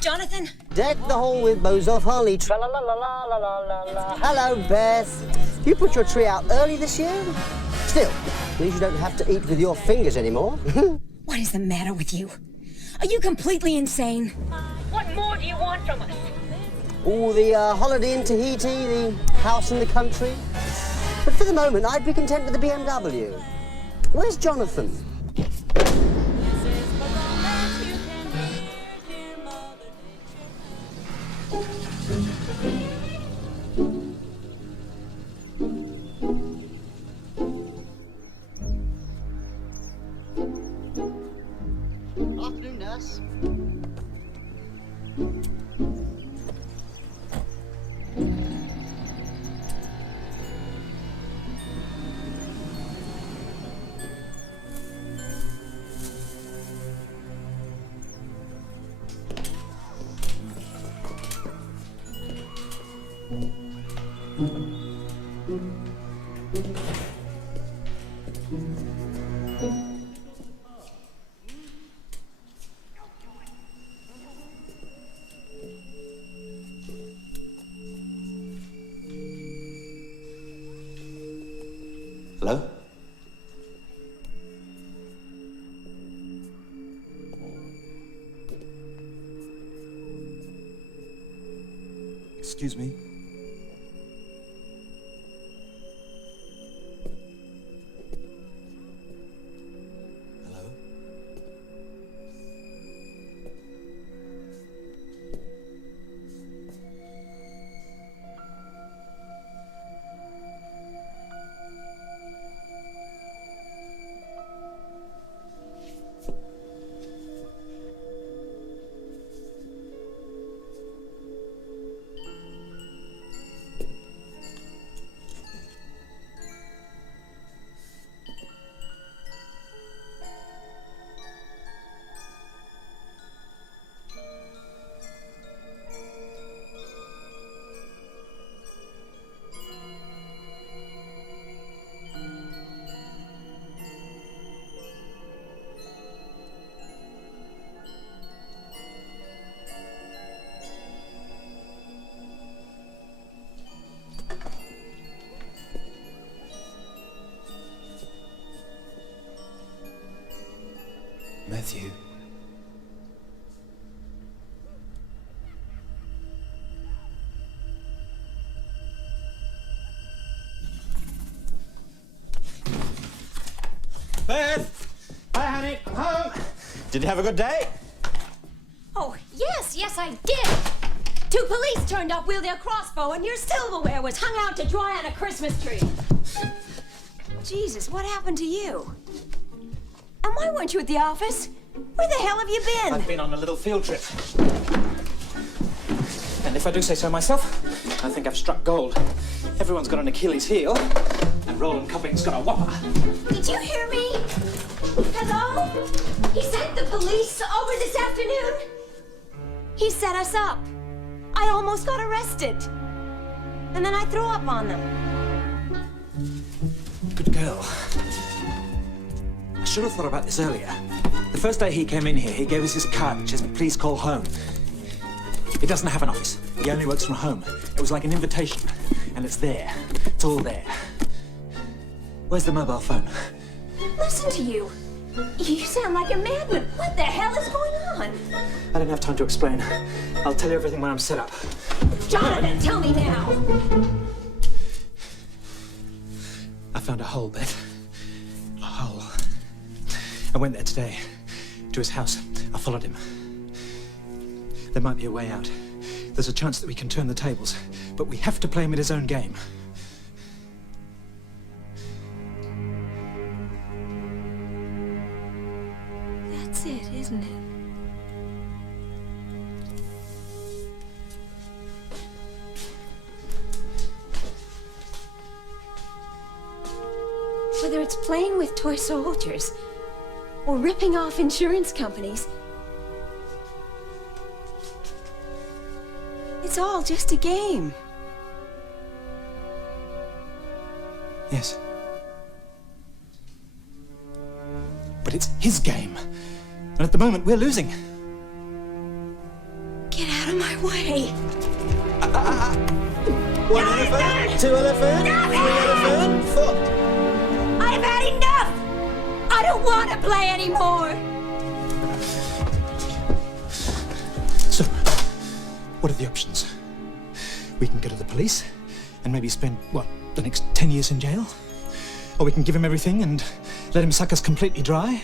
Jonathan? Deck the hall with bows off Harley. Tra-la-la-la-la-la-la-la. Hello, Beth. You put your tree out early this year? Still, at least you don't have to eat with your fingers anymore. What is the matter with you? Are you completely insane? What more do you want from us? Oh, the holiday in Tahiti, the house in the country. But for the moment, I'd be content with the BMW. Where's Jonathan? Afternoon, nurse. Hello? Excuse me. Hello? Matthew. Beth! Hi, honey. I'm home. Did you have a good day? Oh, yes, I did. 2 police turned up wielding a crossbow, and your silverware was hung out to dry on a Christmas tree. Jesus, what happened to you? And why weren't you at the office? Where the hell have you been? I've been on a little field trip. And if I do say so myself, I think I've struck gold. Everyone's got an Achilles heel, and Roland Cupping's got a whopper. Did you hear me? Hello? He sent the police over this afternoon. He set us up. I almost got arrested. And then I threw up on them. Good girl. I should have thought about this earlier. The first day he came in here, he gave us his card which says, "Please call home." He doesn't have an office. He only works from home. It was like an invitation. And it's there. It's all there. Where's the mobile phone? Listen to you. You sound like a madman. What the hell is going on? I don't have time to explain. I'll tell you everything when I'm set up. Jonathan, tell me now. I found a hole, Beth. A hole. I went there today, to his house. I followed him. There might be a way out. There's a chance that we can turn the tables, but we have to play him at his own game. That's it, isn't it? Whether it's playing with toy soldiers or ripping off insurance companies, it's all just a game. Yes. But it's his game. And at the moment, we're losing. Get out of my way. One elephant, 2 elephant, 3 elephant, 4. I've had enough! I don't want to play anymore! So, what are the options? We can go to the police and maybe spend, what, the next 10 years in jail? Or we can give him everything and let him suck us completely dry?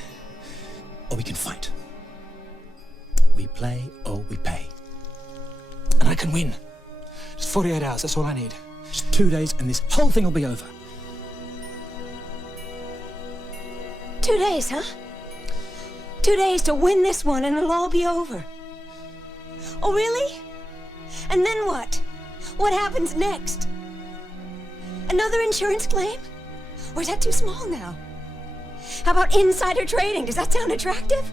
Or we can fight. We play or we pay. And I can win. Just 48 hours, that's all I need. Just 2 days and this whole thing will be over. 2 days, huh? 2 days to win this one and it'll all be over. Oh, really? And then what? What happens next? Another insurance claim? Or is that too small now? How about insider trading? Does that sound attractive?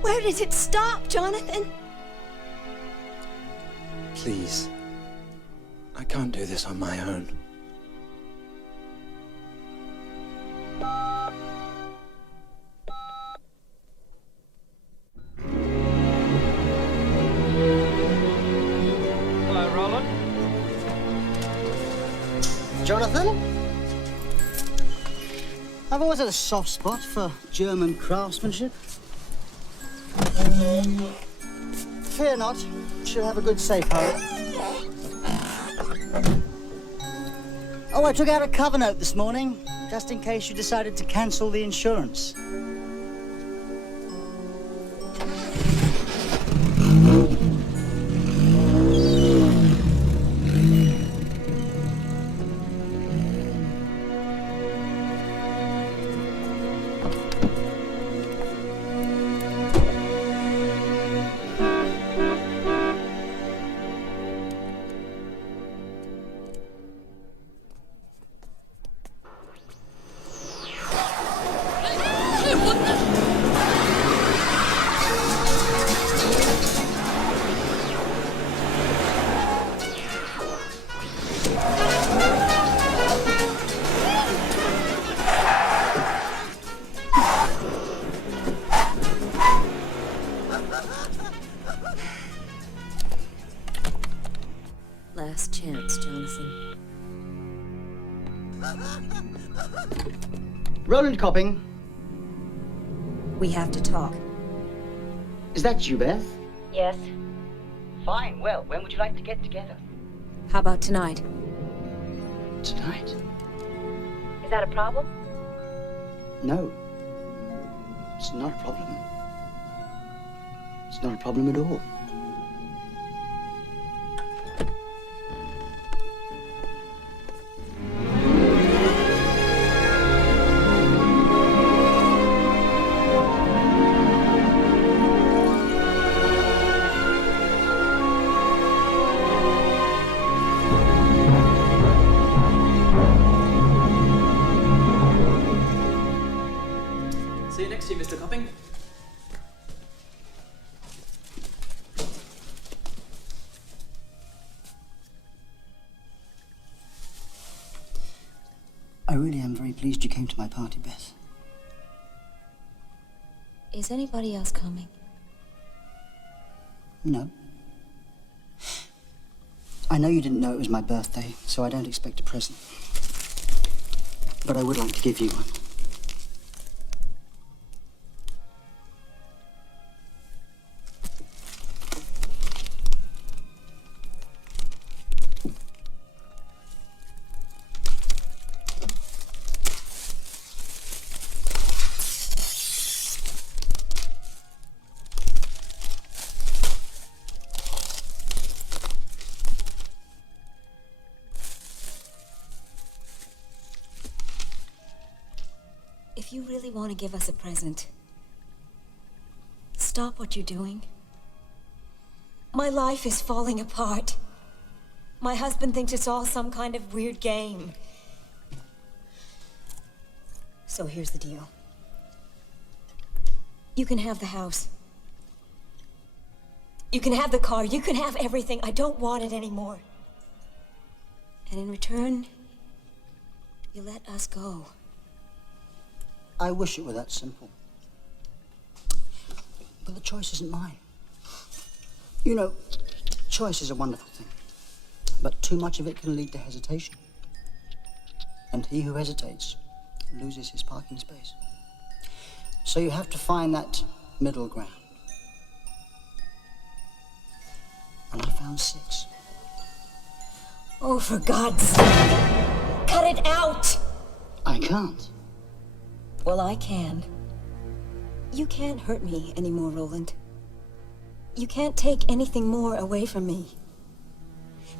Where does it stop, Jonathan? Please. I can't do this on my own. Hello, Roland. Jonathan? I've always had a soft spot for German craftsmanship. Fear not. She'll have a good safe home. Oh, I took out a cover note this morning, just in case you decided to cancel the insurance. Last chance, Jonathan. Roland copping. We have to talk. Is that you, Beth? Yes. Fine. Well, when would you like to get together? How about tonight? Tonight? Is that a problem? No. It's not a problem. It's not a problem at all. See you next year, Mr. Copping. I really am very pleased you came to my party, Beth. Is anybody else coming? No. I know you didn't know it was my birthday, so I don't expect a present. But I would like to give you one. If you really want to give us a present, stop what you're doing. My life is falling apart. My husband thinks it's all some kind of weird game. So here's the deal. You can have the house. You can have the car. You can have everything. I don't want it anymore. And in return, you let us go. I wish it were that simple. But the choice isn't mine. You know, choice is a wonderful thing. But too much of it can lead to hesitation. And he who hesitates loses his parking space. So you have to find that middle ground. And I found 6. Oh, for God's sake, cut it out! I can't. Well, I can. You can't hurt me anymore, Roland. You can't take anything more away from me.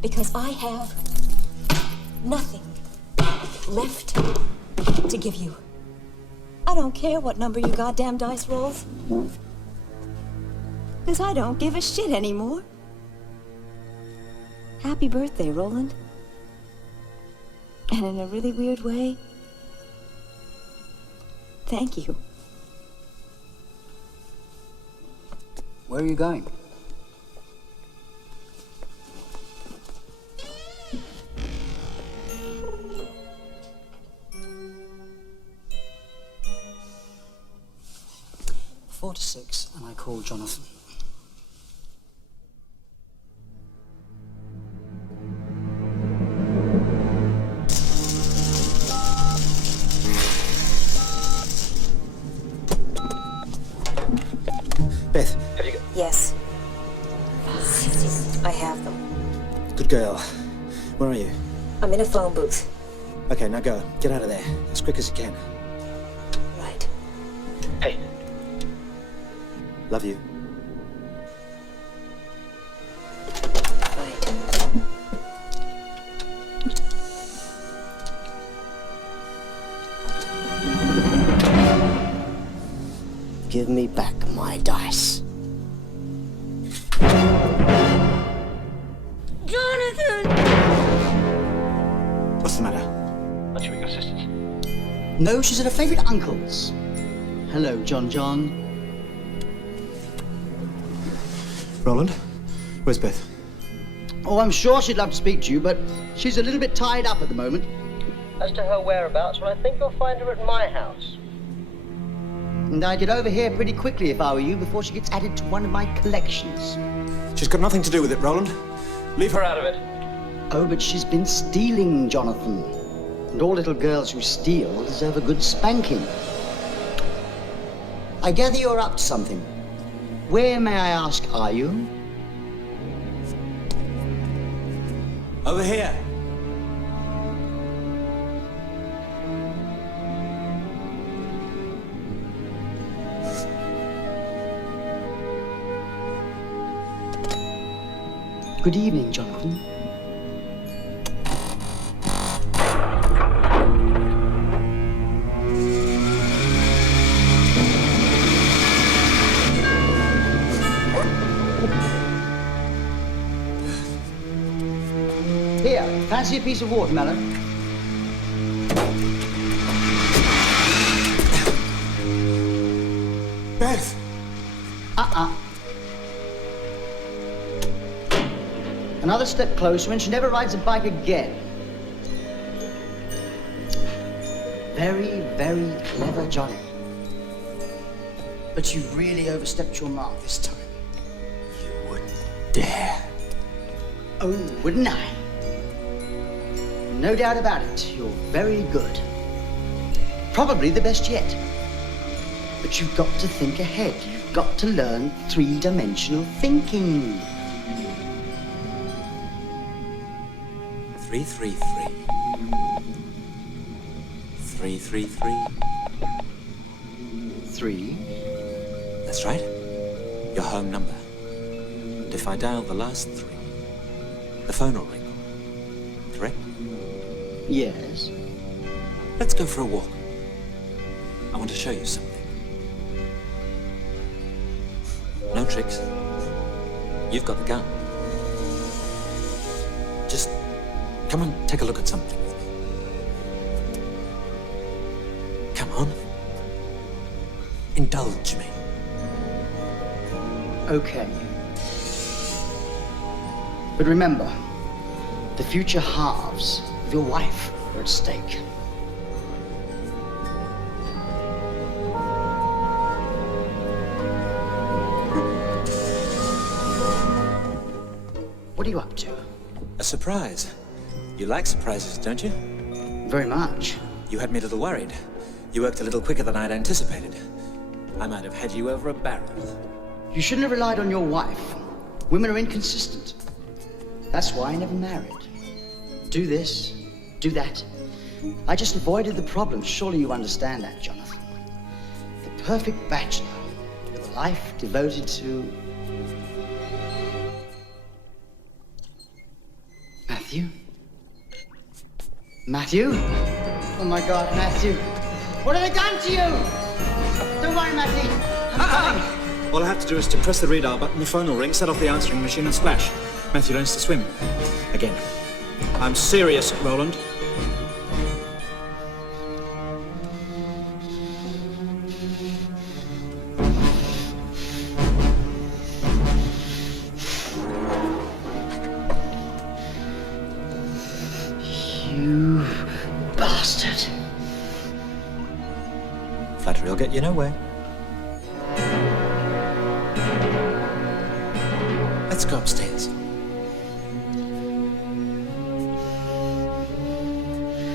Because I have nothing left to give you. I don't care what number you goddamn dice rolls. Because I don't give a shit anymore. Happy birthday, Roland. And in a really weird way, thank you. Where are you going? Four to 6, and I call Jonathan. Beth, Yes. Good girl. Where are you? I'm in a phone booth. Okay, now go. Get out of there. As quick as you can. Right. Hey. Love you. Give me back my dice. Jonathan! What's the matter? What's your assistant? No, she's at her favourite uncle's. Hello, John. Roland? Where's Beth? Oh, I'm sure she'd love to speak to you, but she's a little bit tied up at the moment. As to her whereabouts, well, I think you'll find her at my house. And I'd get over here pretty quickly if I were you, before she gets added to one of my collections. She's got nothing to do with it, Roland. Leave her out of it. Oh, but she's been stealing, Jonathan. And all little girls who steal deserve a good spanking. I gather you're up to something. Where, may I ask, are you? Over here. Good evening, Jonathan. Here, fancy a piece of watermelon? Beth! Another step closer and she never rides a bike again. Very, very clever, Johnny. But you've really overstepped your mark this time. You wouldn't dare. Oh, wouldn't I? No doubt about it, you're very good. Probably the best yet. But you've got to think ahead. You've got to learn three-dimensional thinking. 333. 333. 3? That's right. Your home number. And if I dial the last 3, the phone will ring. Correct? Yes. Let's go for a walk. I want to show you something. No tricks. You've got the gun. Just come and take a look at something with me. Come on. Indulge me. Okay. But remember, the future halves of your wife are at stake. What are you up to? A surprise. You like surprises, don't you? Very much. You had me a little worried. You worked a little quicker than I'd anticipated. I might have had you over a barrel. You shouldn't have relied on your wife. Women are inconsistent. That's why I never married. Do this, do that. I just avoided the problem. Surely you understand that, Jonathan. The perfect bachelor, with a life devoted to... Matthew? Matthew? Oh my God, Matthew. What have they done to you? Don't worry, Matthew. I'm coming. All I have to do is to press the redial button, the phone will ring, set off the answering machine and splash. Matthew learns to swim. Again. I'm serious, Roland. You bastard. Flattery will get you nowhere. Let's go upstairs.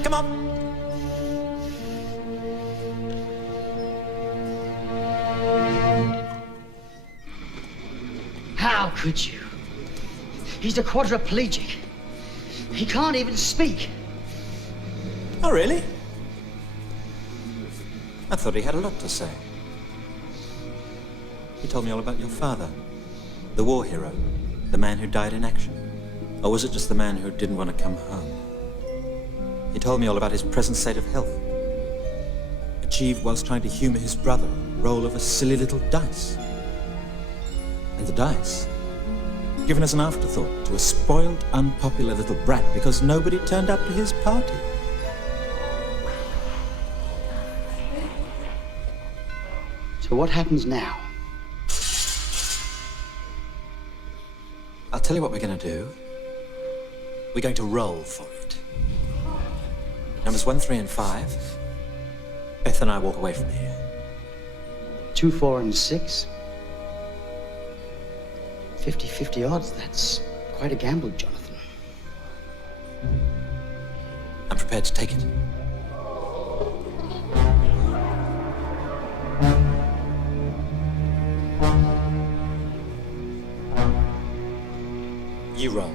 Come on. How could you? He's a quadriplegic. He can't even speak. Oh, really? I thought he had a lot to say. He told me all about your father, the war hero, the man who died in action. Or was it just the man who didn't want to come home? He told me all about his present state of health, achieved whilst trying to humor his brother, roll of a silly little dice. And the dice, given as an afterthought to a spoiled, unpopular little brat because nobody turned up to his party. So what happens now? I'll tell you what we're going to do. We're going to roll for it. Numbers 1, 3, and 5. Beth and I walk away from here. 2, 4, and 6. 50-50 odds. That's quite a gamble, Jonathan. I'm prepared to take it. You roll.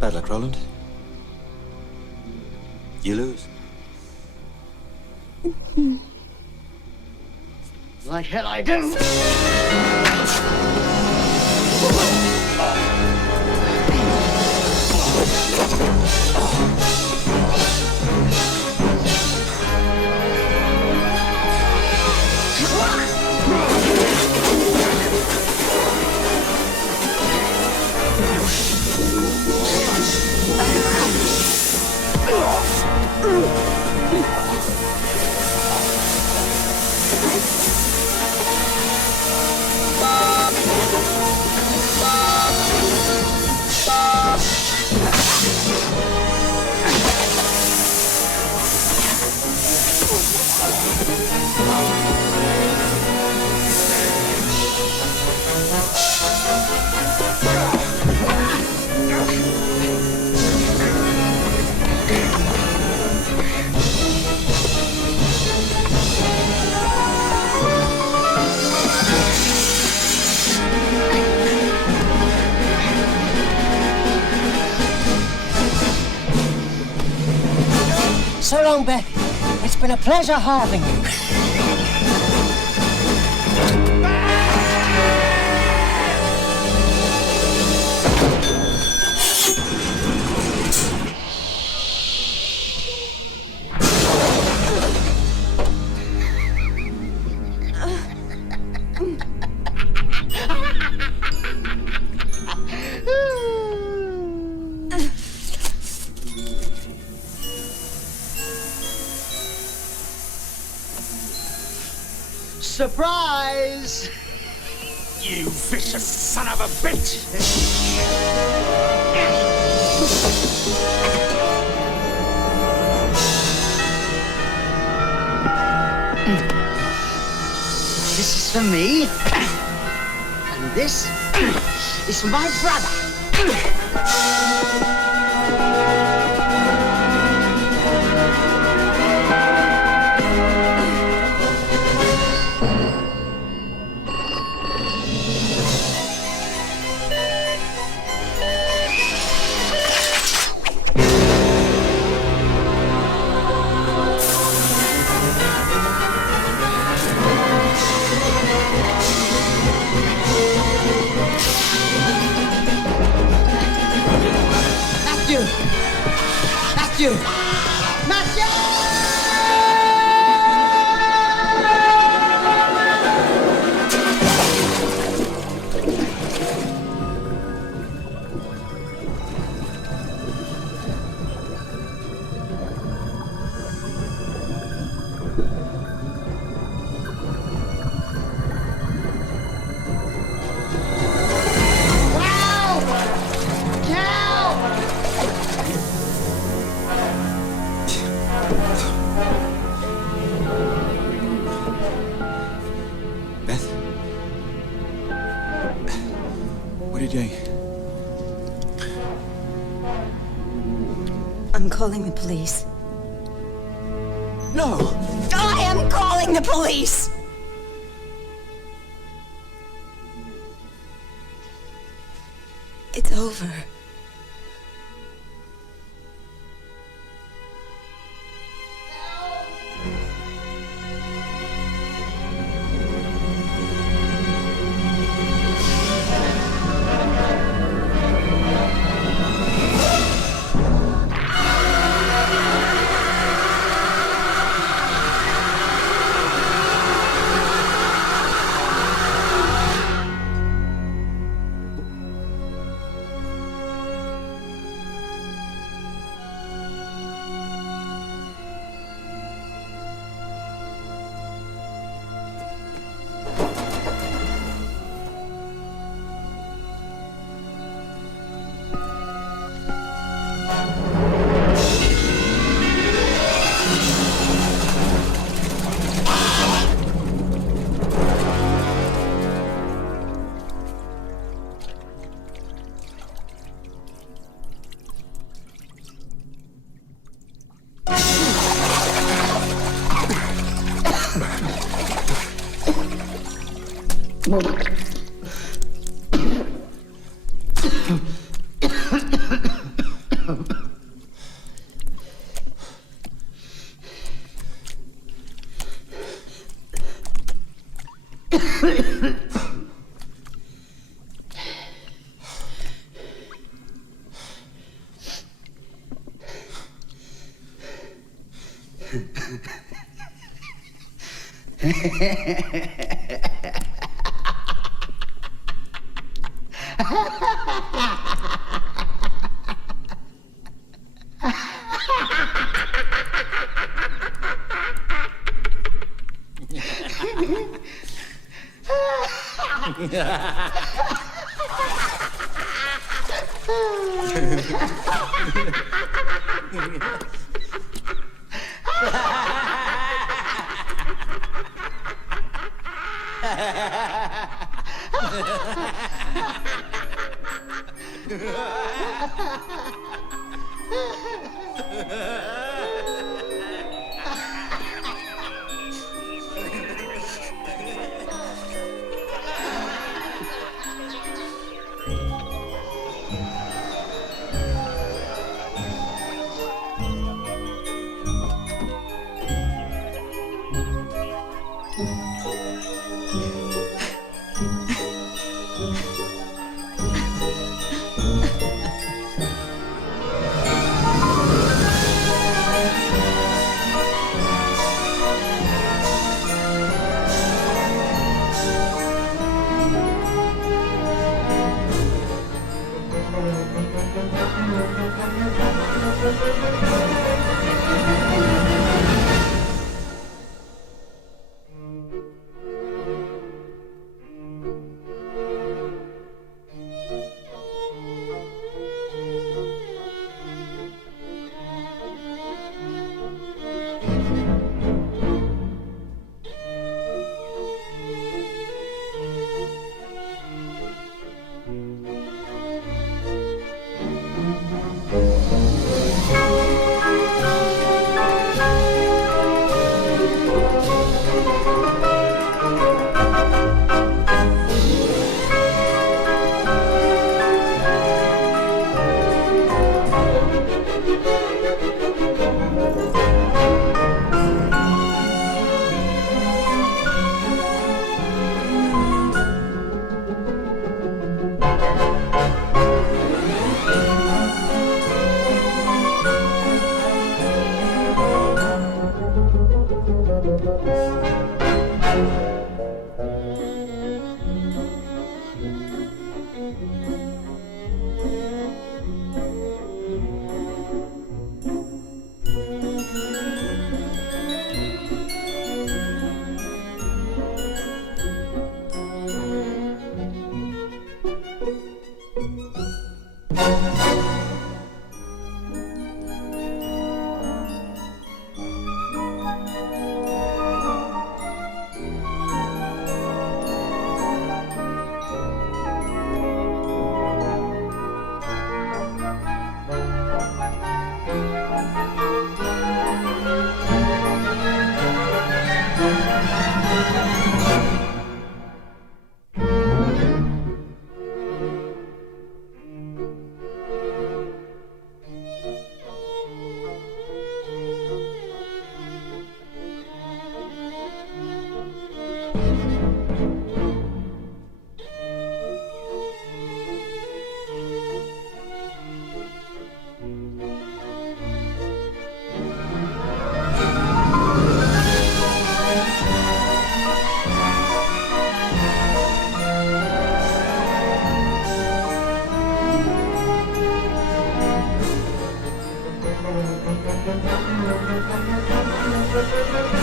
Bad luck, Roland. You lose. Like hell I do! So long, Beth. It's been a pleasure having you. Surprise! You vicious son of a bitch! This is for me. And this is for my brother. Matthew! CJ. I'm calling the police. No! I am calling the police! It's over. Bye.